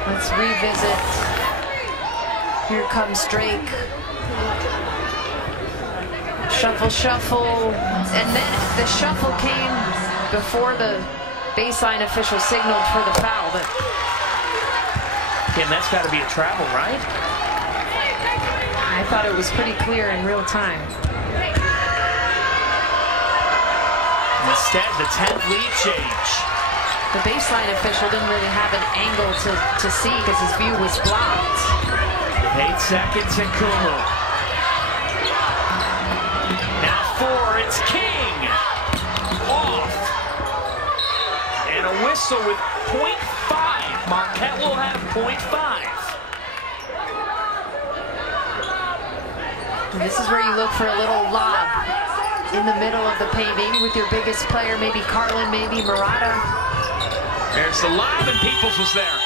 Let's revisit. Here comes Drake. Shuffle, shuffle. And then the shuffle came before the baseline official signaled for the foul. But again, that's got to be a travel, right? I thought it was pretty clear in real time. Instead, the 10th lead change. The baseline official didn't really have an angle to see because his view was blocked. With 8 seconds and Kumu. Now 4, it's King. Off. And a whistle with .5. Marquette will have .5. And this is where you look for a little lob in the middle of the paint, maybe with your biggest player, maybe Carlin, maybe Murata. There's the lob, and Peoples was there.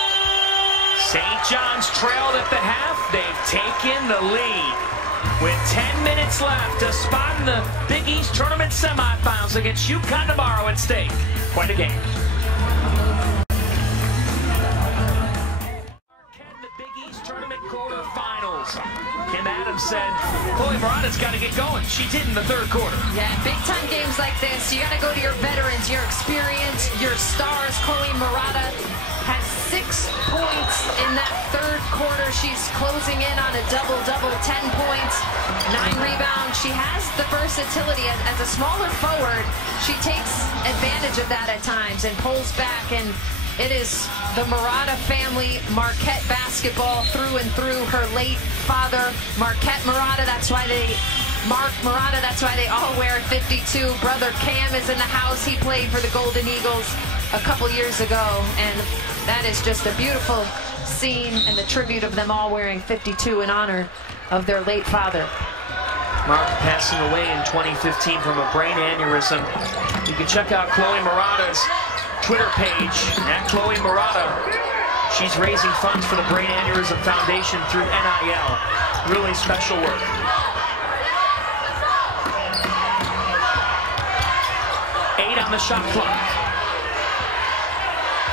St. John's trailed at the half. They've taken the lead. With 10 minutes left, a spot in the Big East Tournament semifinals against UConn tomorrow at stake. Quite a game. Kim Adams said, Chloe Murata's got to get going. She did in the 3rd quarter. Yeah, big-time games like this, you got to go to your veterans, your experience, your stars. Chloe Murata has 6 points in that 3rd quarter. She's closing in on a double-double, 10 points, 9 rebounds. She has the versatility. As a smaller forward, she takes advantage of that at times and pulls back, and it is the Murata family, Marquette basketball through and through. Her late father, Marquette Murata, Mark Murata, that's why they all wear 52. Brother Cam is in the house. He played for the Golden Eagles a couple years ago, and that is just a beautiful scene and the tribute of them all wearing 52 in honor of their late father. Mark passing away in 2015 from a brain aneurysm. You can check out Chloe Murata's Twitter page, at Chloe Murata. She's raising funds for the Brain Aneurysm Foundation through NIL. Really special work. Eight on the shot clock.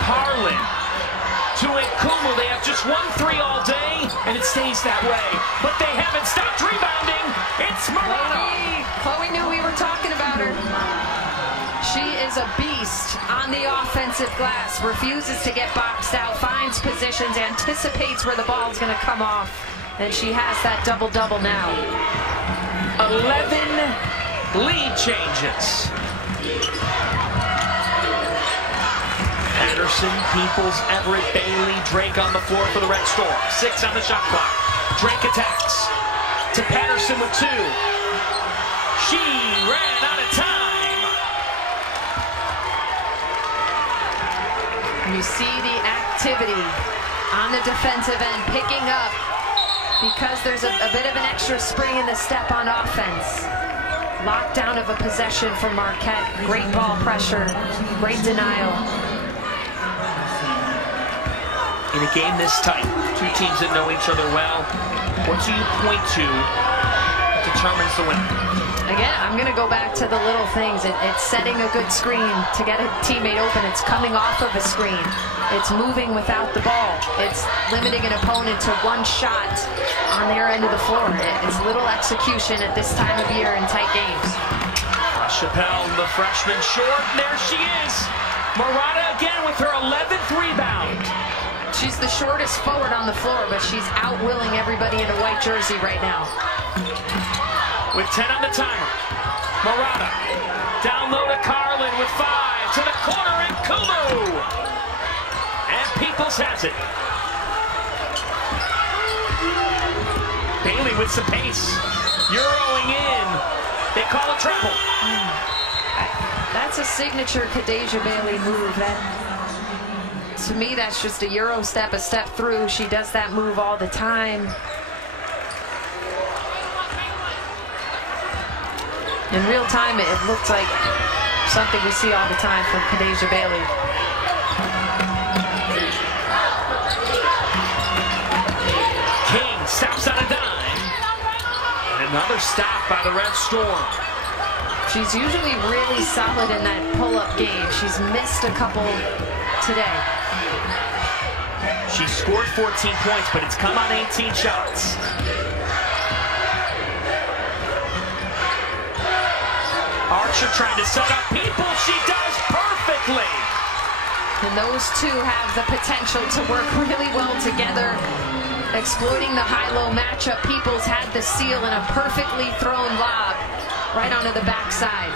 Carlin to Kumu. They have just 1 3 all day, and it stays that way. But they haven't stopped rebounding. It's Murata. Chloe knew we were talking about her. She is a beast on the offensive glass, refuses to get boxed out, finds positions, anticipates where the ball is going to come off, and she has that double-double now. 11 lead changes. Patterson, Peoples, Everett, Bailey, Drake on the floor for the Red Storm. 6 on the shot clock. Drake attacks to Patterson with 2. She ran out of time. You see the activity on the defensive end picking up because there's a bit of an extra spring in the step on offense. Lockdown of a possession for Marquette. Great ball pressure, great denial. In a game this tight, 2 teams that know each other well, what do you point to that determines the winner? Again, I'm going to go back to the little things. It's setting a good screen to get a teammate open. It's coming off of a screen. It's moving without the ball. It's limiting an opponent to one shot on their end of the floor. It's little execution at this time of year in tight games. Chappelle, the freshman, short, and there she is. Murata again with her 11th rebound. She's the shortest forward on the floor, but she's outwilling everybody in a white jersey right now. With 10 on the timer. Murata down low to Carlin with 5 to the corner, and Kumu. And Peoples has it. Bailey with some pace. Euroing in. They call a travel. That's a signature Kadeja Bailey move. To me, that's just a Euro step, a step through. She does that move all the time. In real time, it looks like something we see all the time from Kadeja Bailey. King steps on a dime. And another stop by the Red Storm. She's usually really solid in that pull-up game. She's missed a couple today. She scored 14 points, but it's come on 18 shots. Archer trying to set up people. She does perfectly. And those two have the potential to work really well together. Exploiting the high-low matchup, Peoples had the seal in a perfectly thrown lob right onto the backside.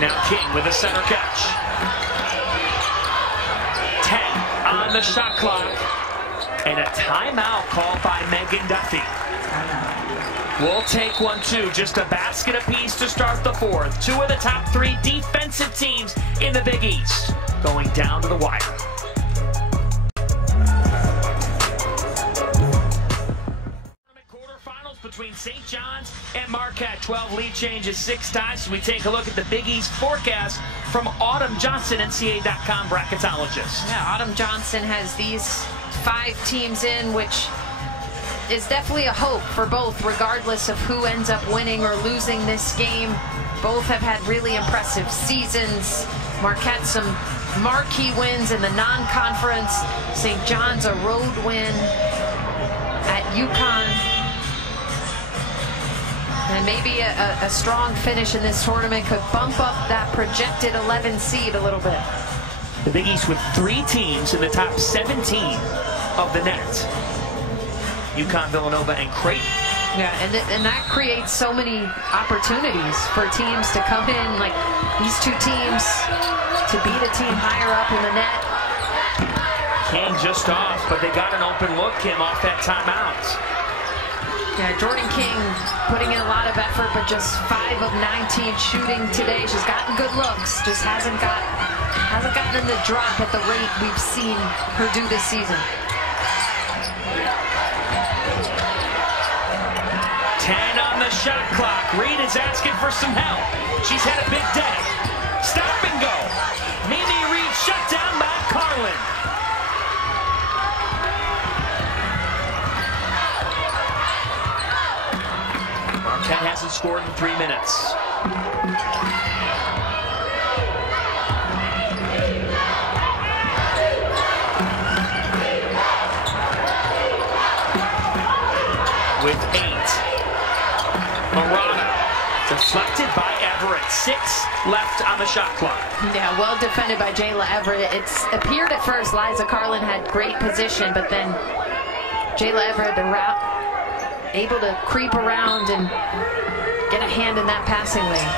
Now King with a center catch. 10 on the shot clock. And a timeout called by Megan Duffy. We'll take one, too. Just a basket apiece to start the fourth. Two of the top 3 defensive teams in the Big East going down to the wire. Quarterfinals between St. John's and Marquette. 12 lead changes, 6 ties. So we take a look at the Big East forecast from Autumn Johnson, NCAA.com bracketologist. Yeah, Autumn Johnson has these 5 teams in, which is definitely a hope for both, regardless of who ends up winning or losing this game. Both have had really impressive seasons. Marquette some marquee wins in the non-conference. St. John's a road win at UConn. And maybe a strong finish in this tournament could bump up that projected 11 seed a little bit. The Big East with 3 teams in the top 17 of the net. UConn, Villanova, and Creighton. Yeah, and that creates so many opportunities for teams to come in, like these 2 teams, to beat a team higher up in the net. King just off, but they got an open look, Kim, off that timeout. Yeah, Jordan King putting in a lot of effort, but just 5 of 19 shooting today. She's gotten good looks, just hasn't gotten in the drop at the rate we've seen her do this season. 10 on the shot clock. Reed is asking for some help. She's had a big day. Stop and go. Mimi Reed shut down by Carlin. Marquette hasn't scored in 3 minutes. With 8. Murata deflected by Everett. 6 left on the shot clock. Yeah, well defended by Jayla Everett. It's appeared at first Liza Carlin had great position, but then Jayla Everett, the route, able to creep around and get a hand in that passing lane.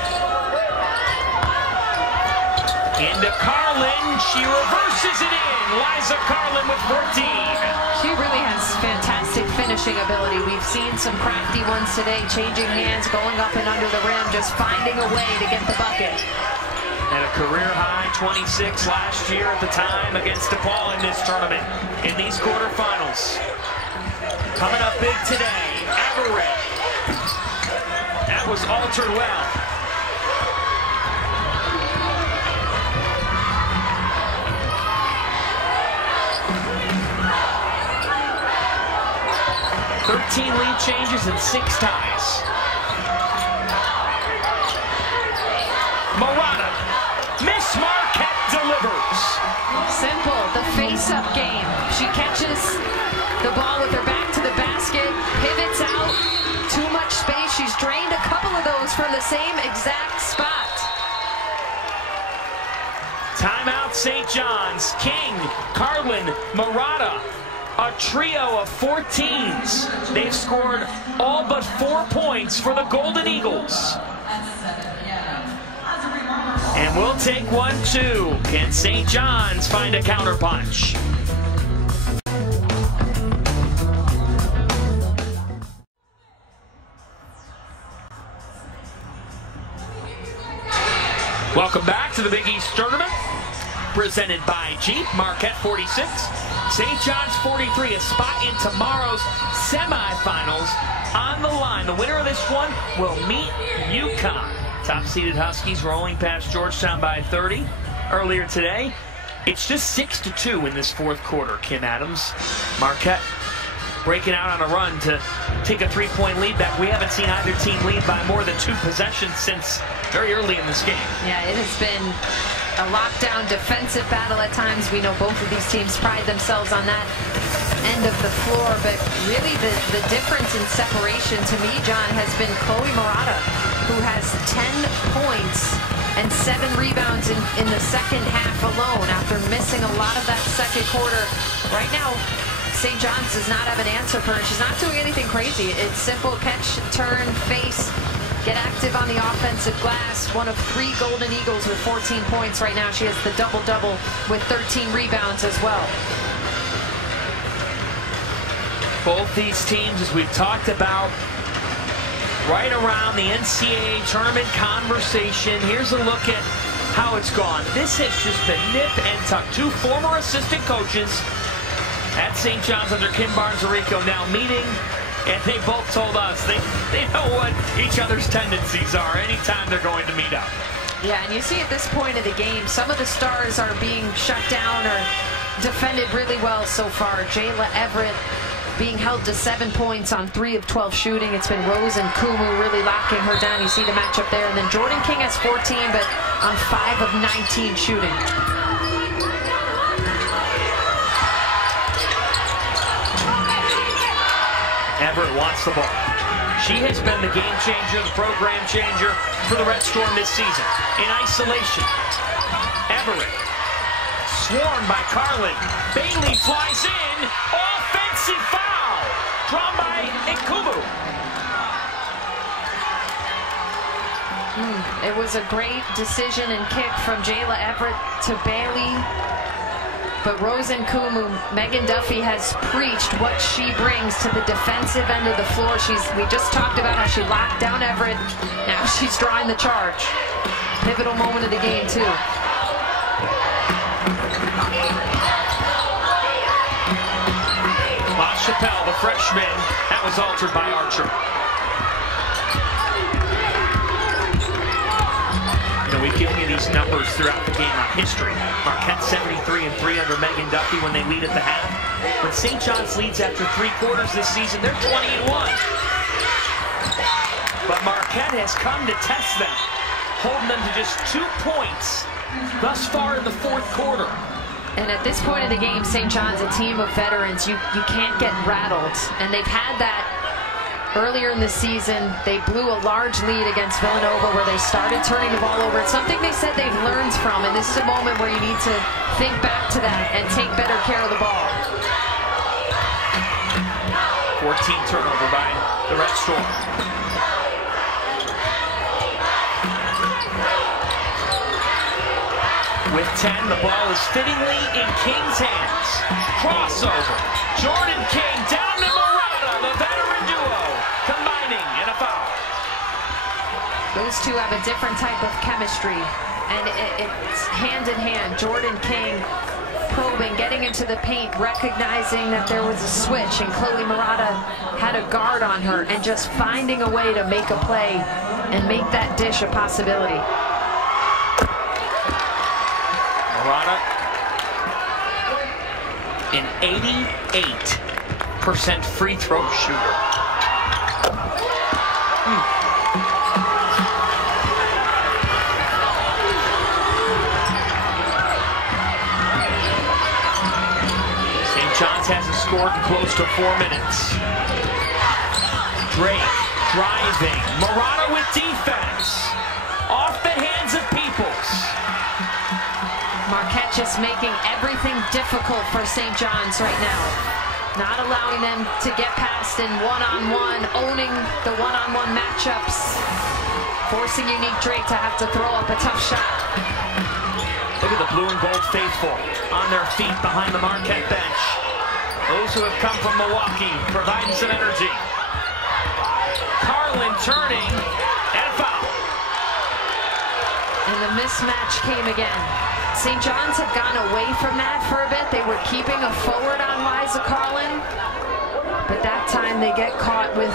Into Carlin. She reverses it in. Liza Carlin with 14. She really has fantastic finishing ability. We've seen some crafty ones today, changing hands, going up and under the rim, just finding a way to get the bucket. And a career high 26 last year at the time against DePaul in this tournament in these quarterfinals. Coming up big today, Everett. That was altered well. 13 lead changes and 6 ties. Murata, Miss Marquette delivers. Simple, the face-up game. She catches the ball with her back to the basket, pivots out, too much space. She's drained a couple of those from the same exact spot. Timeout St. John's. King, Carlin, Murata, a trio of 14s. They've scored all but 4 points for the Golden Eagles. And we'll take 1-2. Can St. John's find a counterpunch? Welcome back to the Big East Tournament, presented by Jeep. Marquette 46, St. John's 43. A spot in tomorrow's semifinals on the line. The winner of this one will meet UConn. Top-seeded Huskies rolling past Georgetown by 30 earlier today. It's just 6-2 in this fourth quarter, Kim Adams. Marquette breaking out on a run to take a 3-point lead back. We haven't seen either team lead by more than 2 possessions since very early in this game. Yeah, it has been a lockdown defensive battle at times. We know both of these teams pride themselves on that end of the floor, but really the difference in separation to me, John, has been Chloe Murata, who has 10 points and 7 rebounds in the second half alone after missing a lot of that second quarter. Right now, St. John's does not have an answer for her. She's not doing anything crazy. It's simple catch, turn, face, get active on the offensive glass. One of 3 Golden Eagles with 14 points right now. She has the double-double with 13 rebounds as well. Both these teams, as we've talked about, right around the NCAA tournament conversation. Here's a look at how it's gone. This has just been nip and tuck. 2 former assistant coaches at St. John's under Kim Barnes-Arico now meeting, and they both told us they know what each other's tendencies are anytime they're going to meet up. Yeah, and you see at this point of the game, some of the stars are being shut down or defended really well so far. Jayla Everett being held to 7 points on 3 of 12 shooting. It's been Rose and Kumu really locking her down. You see the matchup there. And then Jordan King has 14, but on 5 of 19 shooting. Everett wants the ball. She has been the game changer, the program changer for the Red Storm this season. In isolation, Everett swarmed by Carlin. Bailey flies in. Offensive foul drawn by Nkumu. It was a great decision and kick from Jayla Everett to Bailey. But Rose Nkumu, Megan Duffy has preached what she brings to the defensive end of the floor. We just talked about how she locked down Everett. Now she's drawing the charge. Pivotal moment of the game, too. LaChapelle, the freshman, that was altered by Archer. You know, we've given you these numbers throughout the game on history. Marquette 73-3 under Megan Duffy when they lead at the half. But St. John's leads after 3 quarters this season. They're 20-1. But Marquette has come to test them, holding them to just 2 points thus far in the fourth quarter. And at this point in the game, St. John's a team of veterans. You can't get rattled. And they've had that earlier in the season. They blew a large lead against Villanova where they started turning the ball over. It's something they said they've learned from, and this is a moment where you need to think back to that and take better care of the ball. 14 turnover by the Red Storm. With 10, the ball is fittingly in King's hands. Crossover. Jordan King down to Murata, the veteran duo, combining in a foul. Those two have a different type of chemistry, and it's hand in hand. Jordan King probing, getting into the paint, recognizing that there was a switch, and Chloe Murata had a guard on her, and just finding a way to make a play and make that dish a possibility. Murata, an 88 84% free throw shooter. St. John's hasn't scored in close to 4 minutes. Drake driving. Murata with defense. Off the hands of Peoples. Marquette just making everything difficult for St. John's right now. Not allowing them to get past in one-on-one, owning the one-on-one matchups, forcing Unique Drake to have to throw up a tough shot. Look at the blue and gold faithful on their feet behind the Marquette bench. Those who have come from Milwaukee providing some energy. Carlin turning, and a foul. And the mismatch came again. St. John's had gone away from that for a bit. They were keeping a forward on Liza Carlin, but that time they get caught with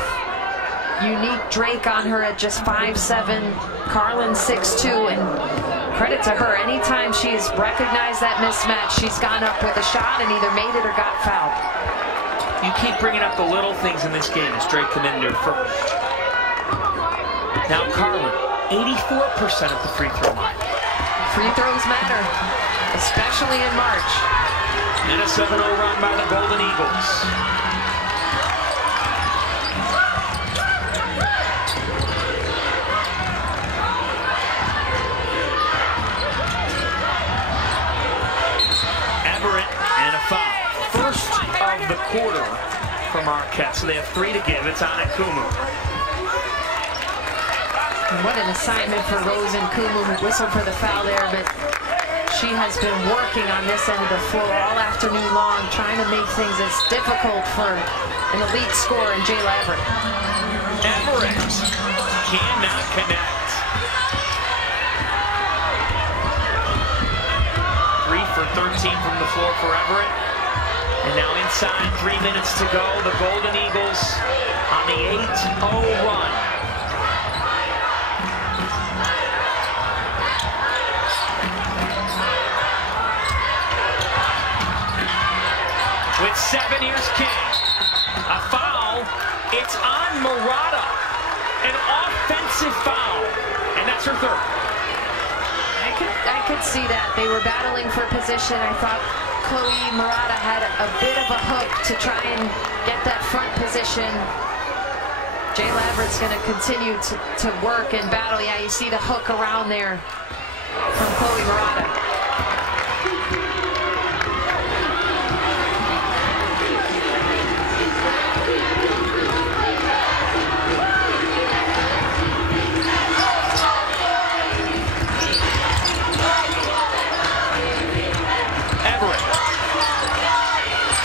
Unique Drake on her at just 5'7", Carlin 6'2", and credit to her. Anytime she's recognized that mismatch, she's gone up with a shot and either made it or got fouled. You keep bringing up the little things in this game as Drake come in there first. Now Carlin, 84% of the free throw line. Free throws matter, especially in March. And a 7-0 run by the Golden Eagles. Everett and a foul. First of the quarter for Marquette, so they have 3 to give. It's on Kumu. What an assignment for Rose and Kumu, who whistled for the foul there, but she has been working on this end of the floor all afternoon long, trying to make things as difficult for an elite scorer in Jayla Everett. Everett cannot connect. 3 for 13 from the floor for Everett. And now inside 3 minutes to go, the Golden Eagles on the 8-0 run. With 7, here's King. A foul. It's on Murata. An offensive foul. And that's her 3rd. I could see that. They were battling for position. I thought Chloe Murata had a bit of a hook to try and get that front position. Jayla Everett's going to continue to work and battle. Yeah, you see the hook around there from Chloe Murata.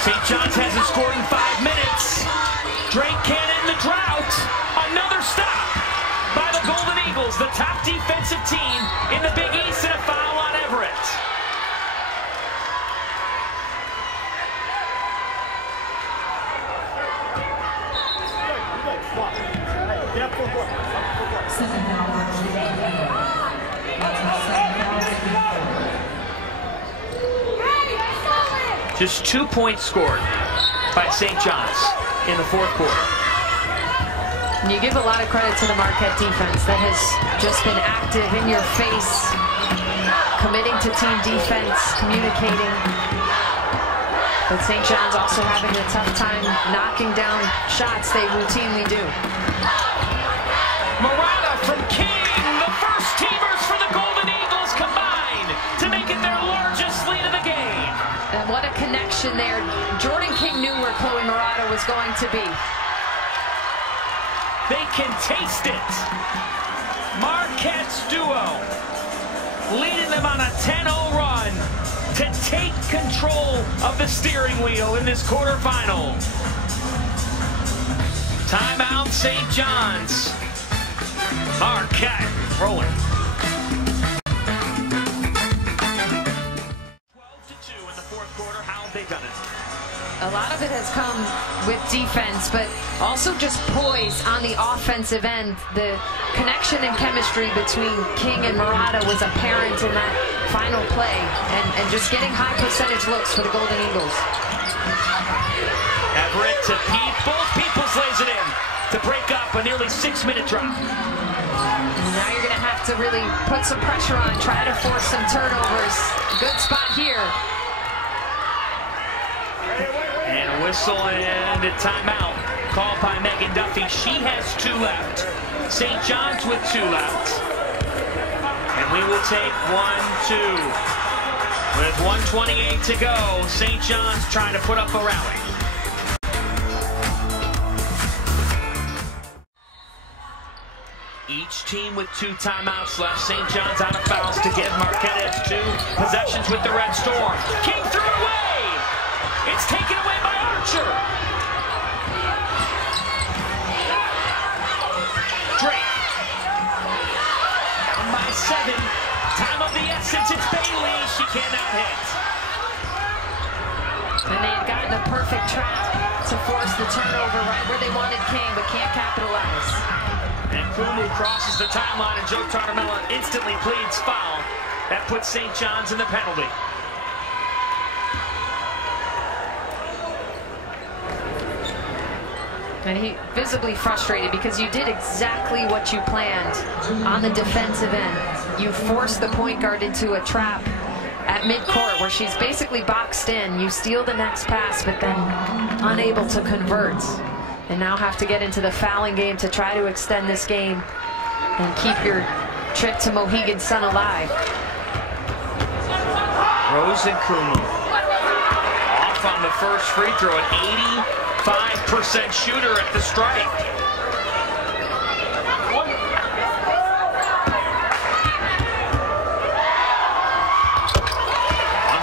St. John's hasn't scored in 5 minutes. Drake can't end the drought. Another stop by the Golden Eagles, the top defensive team in the Big East, and a foul on Everett. Just 2 points scored by St. John's in the 4th quarter. And you give a lot of credit to the Marquette defense that has just been active, in your face, committing to team defense, communicating. But St. John's also having a tough time knocking down shots they routinely do. Murata from King, the first teamers for the Golden Eagles combine to make it their largest lead of the game. And what a connection there. Jordan King knew where Chloe Murata was going to be. They can taste it. Marquette's duo leading them on a 10-0 run to take control of the steering wheel in this quarterfinal. Timeout, St. John's. Marquette rolling. 12-2 in the 4th quarter. How have they done it? A lot of it has come with defense, but also just poise on the offensive end. The connection and chemistry between King and Murata was apparent in that final play, and just getting high percentage looks for the Golden Eagles. Everett to Peoples. Peoples lays it in to break up a nearly 6-minute drop. Now you're going to have to really put some pressure on, try to force some turnovers. Good spot here. And a whistle and a timeout called by Megan Duffy. She has 2 left. St. John's with 2 left. And we will take 1-2. With 1:28 to go, St. John's trying to put up a rally. Each team with 2 timeouts left. St. John's out of fouls to give Marquette 2 possessions with the Red Storm. King threw it away. It's taken away by Archer. Drake. Down by 7. Time of the essence. It's Bailey. She cannot hit. And they had gotten a perfect trap to force the turnover right where they wanted King, but can't capitalize. And Kumu crosses the timeline, and Joe Tartamella instantly pleads foul. That puts St. John's in the penalty. And he visibly frustrated because you did exactly what you planned on the defensive end. You forced the point guard into a trap at midcourt where she's basically boxed in. You steal the next pass, but then unable to convert. And now have to get into the fouling game to try to extend this game and keep your trip to Mohegan Sun alive. Rose and Kumu off on the first free throw, an 85% shooter at the stripe. 1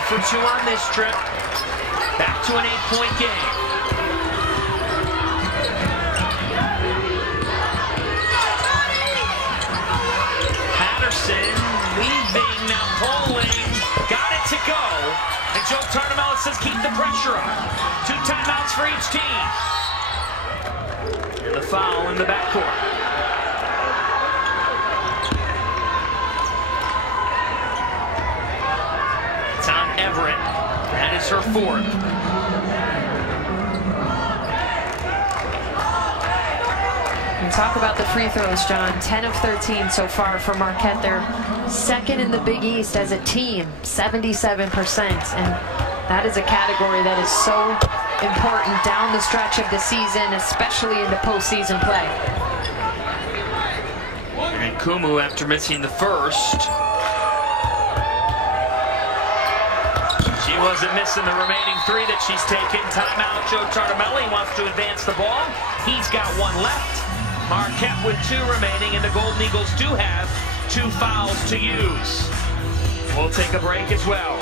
for 2 on this trip. Back to an 8-point game. Leaving, now pulling, got it to go. And Joe Tartamella says keep the pressure on. 2 timeouts for each team. And the foul in the backcourt. It's on Everett. That is her 4th. And talk about the free throws, John. 10 of 13 so far for Marquette. They're 2nd in the Big East as a team, 77%. And that is a category that is so important down the stretch of the season, especially in the postseason play. And Kumu, after missing the first, she wasn't missing the remaining 3 that she's taken. Timeout, Joe Tartamella wants to advance the ball. He's got 1 left. Marquette with 2 remaining, and the Golden Eagles do have 2 fouls to use. We'll take a break as well.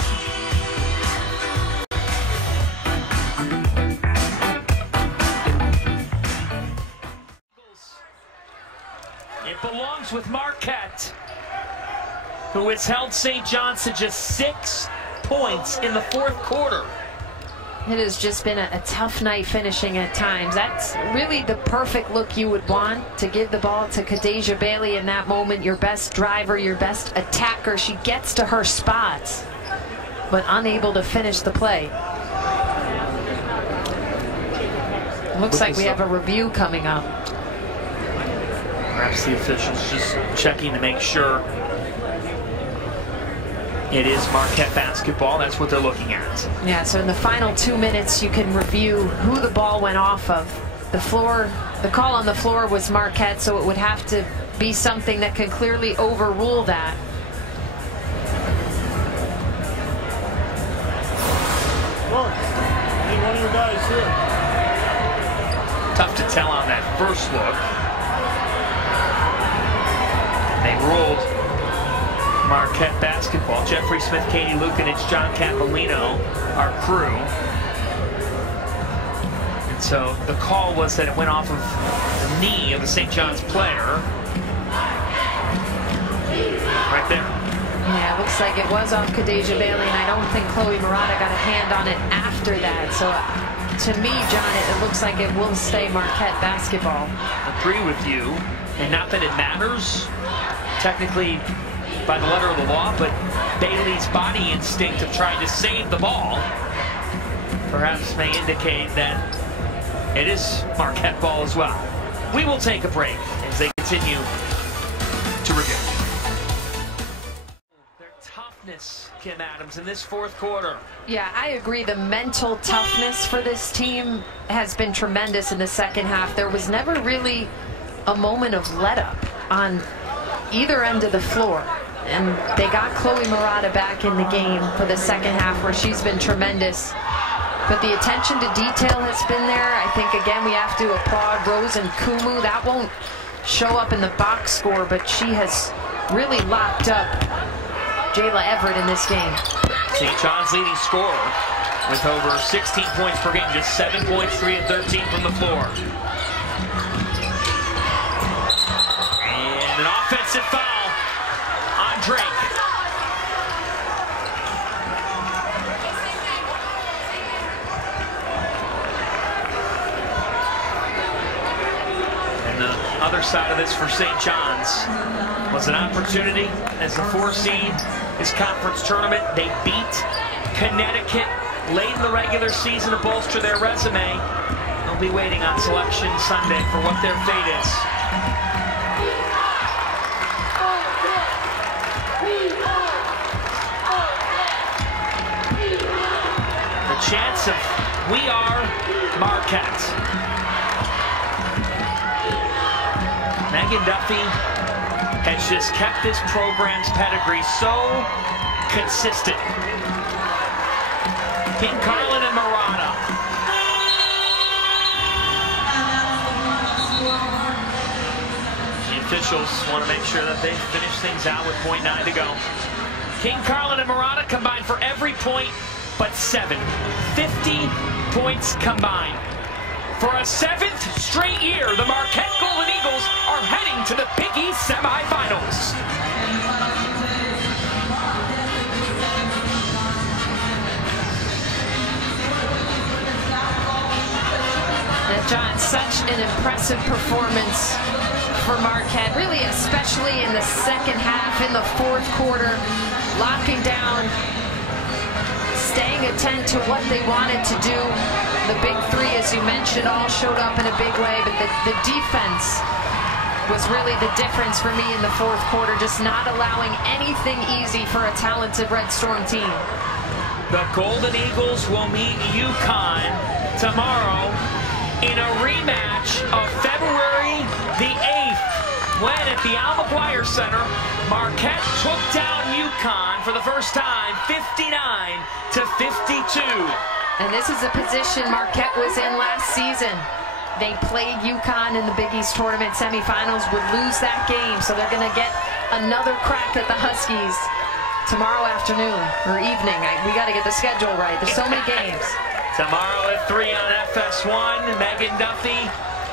It belongs with Marquette, who has held St. John's to just 6 points in the 4th quarter. It has just been a tough night finishing at times. That's really the perfect look you would want, to give the ball to Kadeja Bailey in that moment, your best driver, your best attacker. She gets to her spots, but unable to finish the play. Looks like we have a review coming up. Perhaps the officials just checking to make sure it is Marquette basketball. That's what they're looking at. Yeah, so in the final 2 minutes, you can review who the ball went off of. The call on the floor was Marquette, so it would have to be something that can clearly overrule that. Look, need one of your guys here. Tough to tell on that first look. They ruled Marquette basketball. Jeffrey Smith, Katie Lukanich, John Capolino, our crew. And so the call was that it went off of the knee of a St. John's player. Right there. Yeah, it looks like it was off Kadeja Bailey, and I don't think Chloe Murata got a hand on it after that. So to me, John, it looks like it will stay Marquette basketball. Agree with you. And not that it matters technically by the letter of the law, but Bailey's body instinct of trying to save the ball perhaps may indicate that It is Marquette ball as well. We will take a break as they continue to review. Their toughness, Kim Adams, in this fourth quarter. Yeah, I agree. The mental toughness for this team has been tremendous in the second half. There was never really a moment of let up on either end of the floor. And they got Chloe Murata back in the game for the second half, where she's been tremendous. But the attention to detail has been there. I think, again, we have to applaud Rose and Kumu. That won't show up in the box score, but she has really locked up Jayla Everett in this game. St. John's leading scorer with over 16 points per game, just 7 points, 3 and 13 from the floor. And an offensive foul on Drake. And the other side of this for St. John's was an opportunity as the 4 seed, this conference tournament. They beat Connecticut late in the regular season to bolster their resume. They'll be waiting on Selection Sunday for what their fate is. The chance of We Are Marquette. Megan Duffy has just kept this program's pedigree so consistent. King Carlin and Murata. The officials want to make sure that they finish things out with .9 to go. King Carlin and Murata combined for every point but 7. 50 points combined. For a 7th straight year, the Marquette Golden Eagles are heading to the Big East semifinals. John, such an impressive performance for Marquette, really especially in the second half, in the fourth quarter, locking down, staying attent to what they wanted to do. The big 3, as you mentioned, all showed up in a big way, but the defense was really the difference for me in the fourth quarter, just not allowing anything easy for a talented Red Storm team. The Golden Eagles will meet UConn tomorrow in a rematch of February the 8th, when at the Al McGuire Center, Marquette took down UConn for the first time, 59-52. And this is a position Marquette was in last season. They played UConn in the Big East tournament semifinals, would lose that game, so they're going to get another crack at the Huskies tomorrow afternoon or evening. We got to get the schedule right. There's so many games. Tomorrow at 3 on FS1, Megan Duffy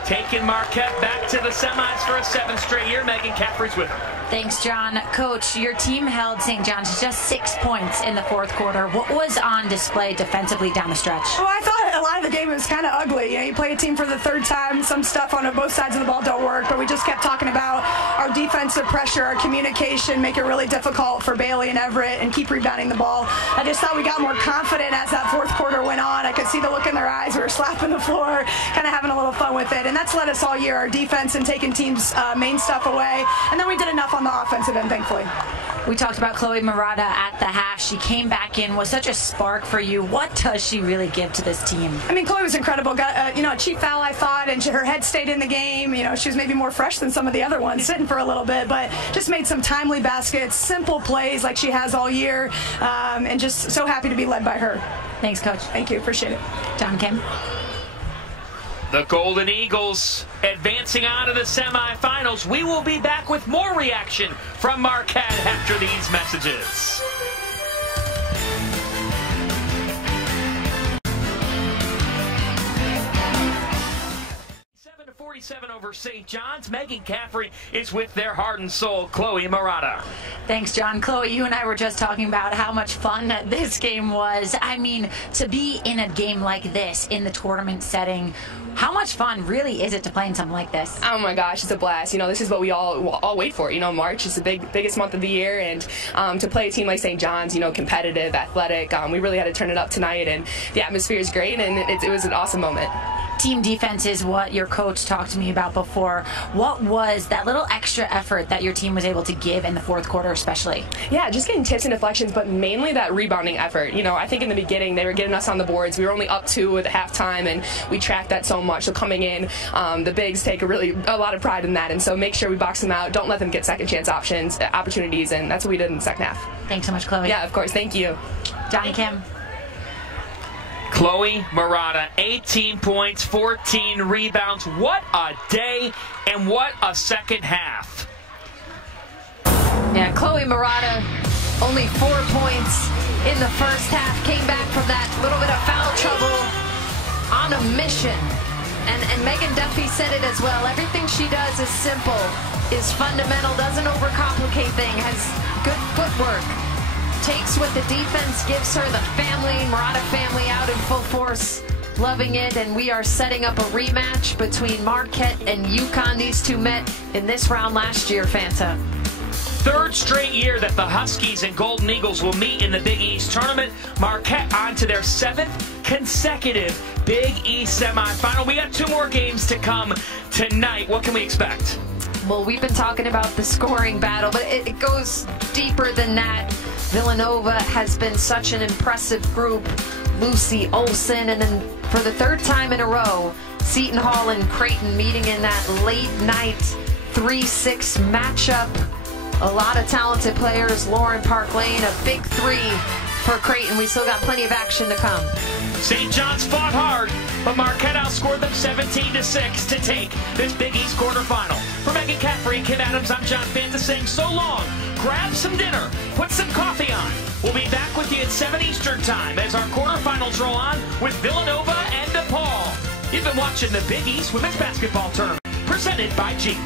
taking Marquette back to the semis for a 7th straight year. Megan Caffrey's with her. Thanks, John. Coach, your team held St. John's to just 6 points in the fourth quarter. What was on display defensively down the stretch? Well, I thought a lot of the game was kind of ugly. You play a team for the 3rd time. Some stuff on both sides of the ball don't work, but we just kept talking about our defensive pressure, our communication, make it really difficult for Bailey and Everett, and keep rebounding the ball. I just thought we got more confident as that fourth quarter went on. I could see the look in their eyes. We were slapping the floor, kind of having a little fun with it, and that's led us all year, our defense and taking teams' main stuff away. And then we did enough on the offensive end, thankfully. We talked about Chloe Murata at the hash. She came back in, was such a spark for you. What does she really give to this team? I mean, Chloe was incredible. Got a cheap foul, I thought, and her head stayed in the game. She was maybe more fresh than some of the other ones, sitting for a little bit, but just made some timely baskets, simple plays like she has all year, and just so happy to be led by her. Thanks, Coach. Thank you. Appreciate it. John, Kim. The Golden Eagles advancing on to the semifinals. We will be back with more reaction from Marquette after these messages. 47 over St. John's. Megan Caffrey is with their heart and soul, Chloe Murata. Thanks, John. Chloe, you and I were just talking about how much fun this game was. I mean, to be in a game like this in the tournament setting, how much fun really is it to play in something like this? Oh my gosh, it's a blast. This is what we all wait for. March is the biggest month of the year, and to play a team like St. John's, competitive, athletic, we really had to turn it up tonight, and the atmosphere is great, and it was an awesome moment. team defense is what your coach talked to me about before. What was that little extra effort that your team was able to give in the fourth quarter especially? Yeah, just getting tips and deflections, but mainly that rebounding effort. You know, I think in the beginning they were getting us on the boards. We were only up 2 at halftime, and we tracked that so much. So coming in, the bigs take a lot of pride in that, and so make sure we box them out. Don't let them get second chance opportunities, and that's what we did in the second half. Thanks so much, Chloe. Yeah, of course. Thank you. Johnny Kim. Chloe Murata, 18 points, 14 rebounds. What a day and what a second half. Yeah, Chloe Murata, only 4 points in the first half. Came back from that little bit of foul trouble on a mission. And Megan Duffy said it as well. Everything she does is simple, is fundamental, doesn't overcomplicate things, has good footwork. Takes what the defense gives her, the family, Murata family out in full force, loving it, and we are setting up a rematch between Marquette and UConn. These two met in this round last year, Fanta. Third straight year that the Huskies and Golden Eagles will meet in the Big East tournament. Marquette on to their 7th consecutive Big East semifinal. We got 2 more games to come tonight. What can we expect? Well, we've been talking about the scoring battle, but it goes deeper than that. Villanova has been such an impressive group. Lucy Olsen, and then for the 3rd time in a row, Seton Hall and Creighton meeting in that late night 3-6 matchup. A lot of talented players. Lauren Park Lane, a big 3 for Creighton. We still got plenty of action to come. St. John's fought hard, but Marquette outscored them 17-6 to take this Big East quarterfinal. For Megan Caffrey and Kim Adams, I'm John Fanta saying so long. Grab some dinner, put some coffee on. We'll be back with you at 7 Eastern time as our quarterfinals roll on with Villanova and DePaul. You've been watching the Big East Women's Basketball Tournament, presented by Jeep.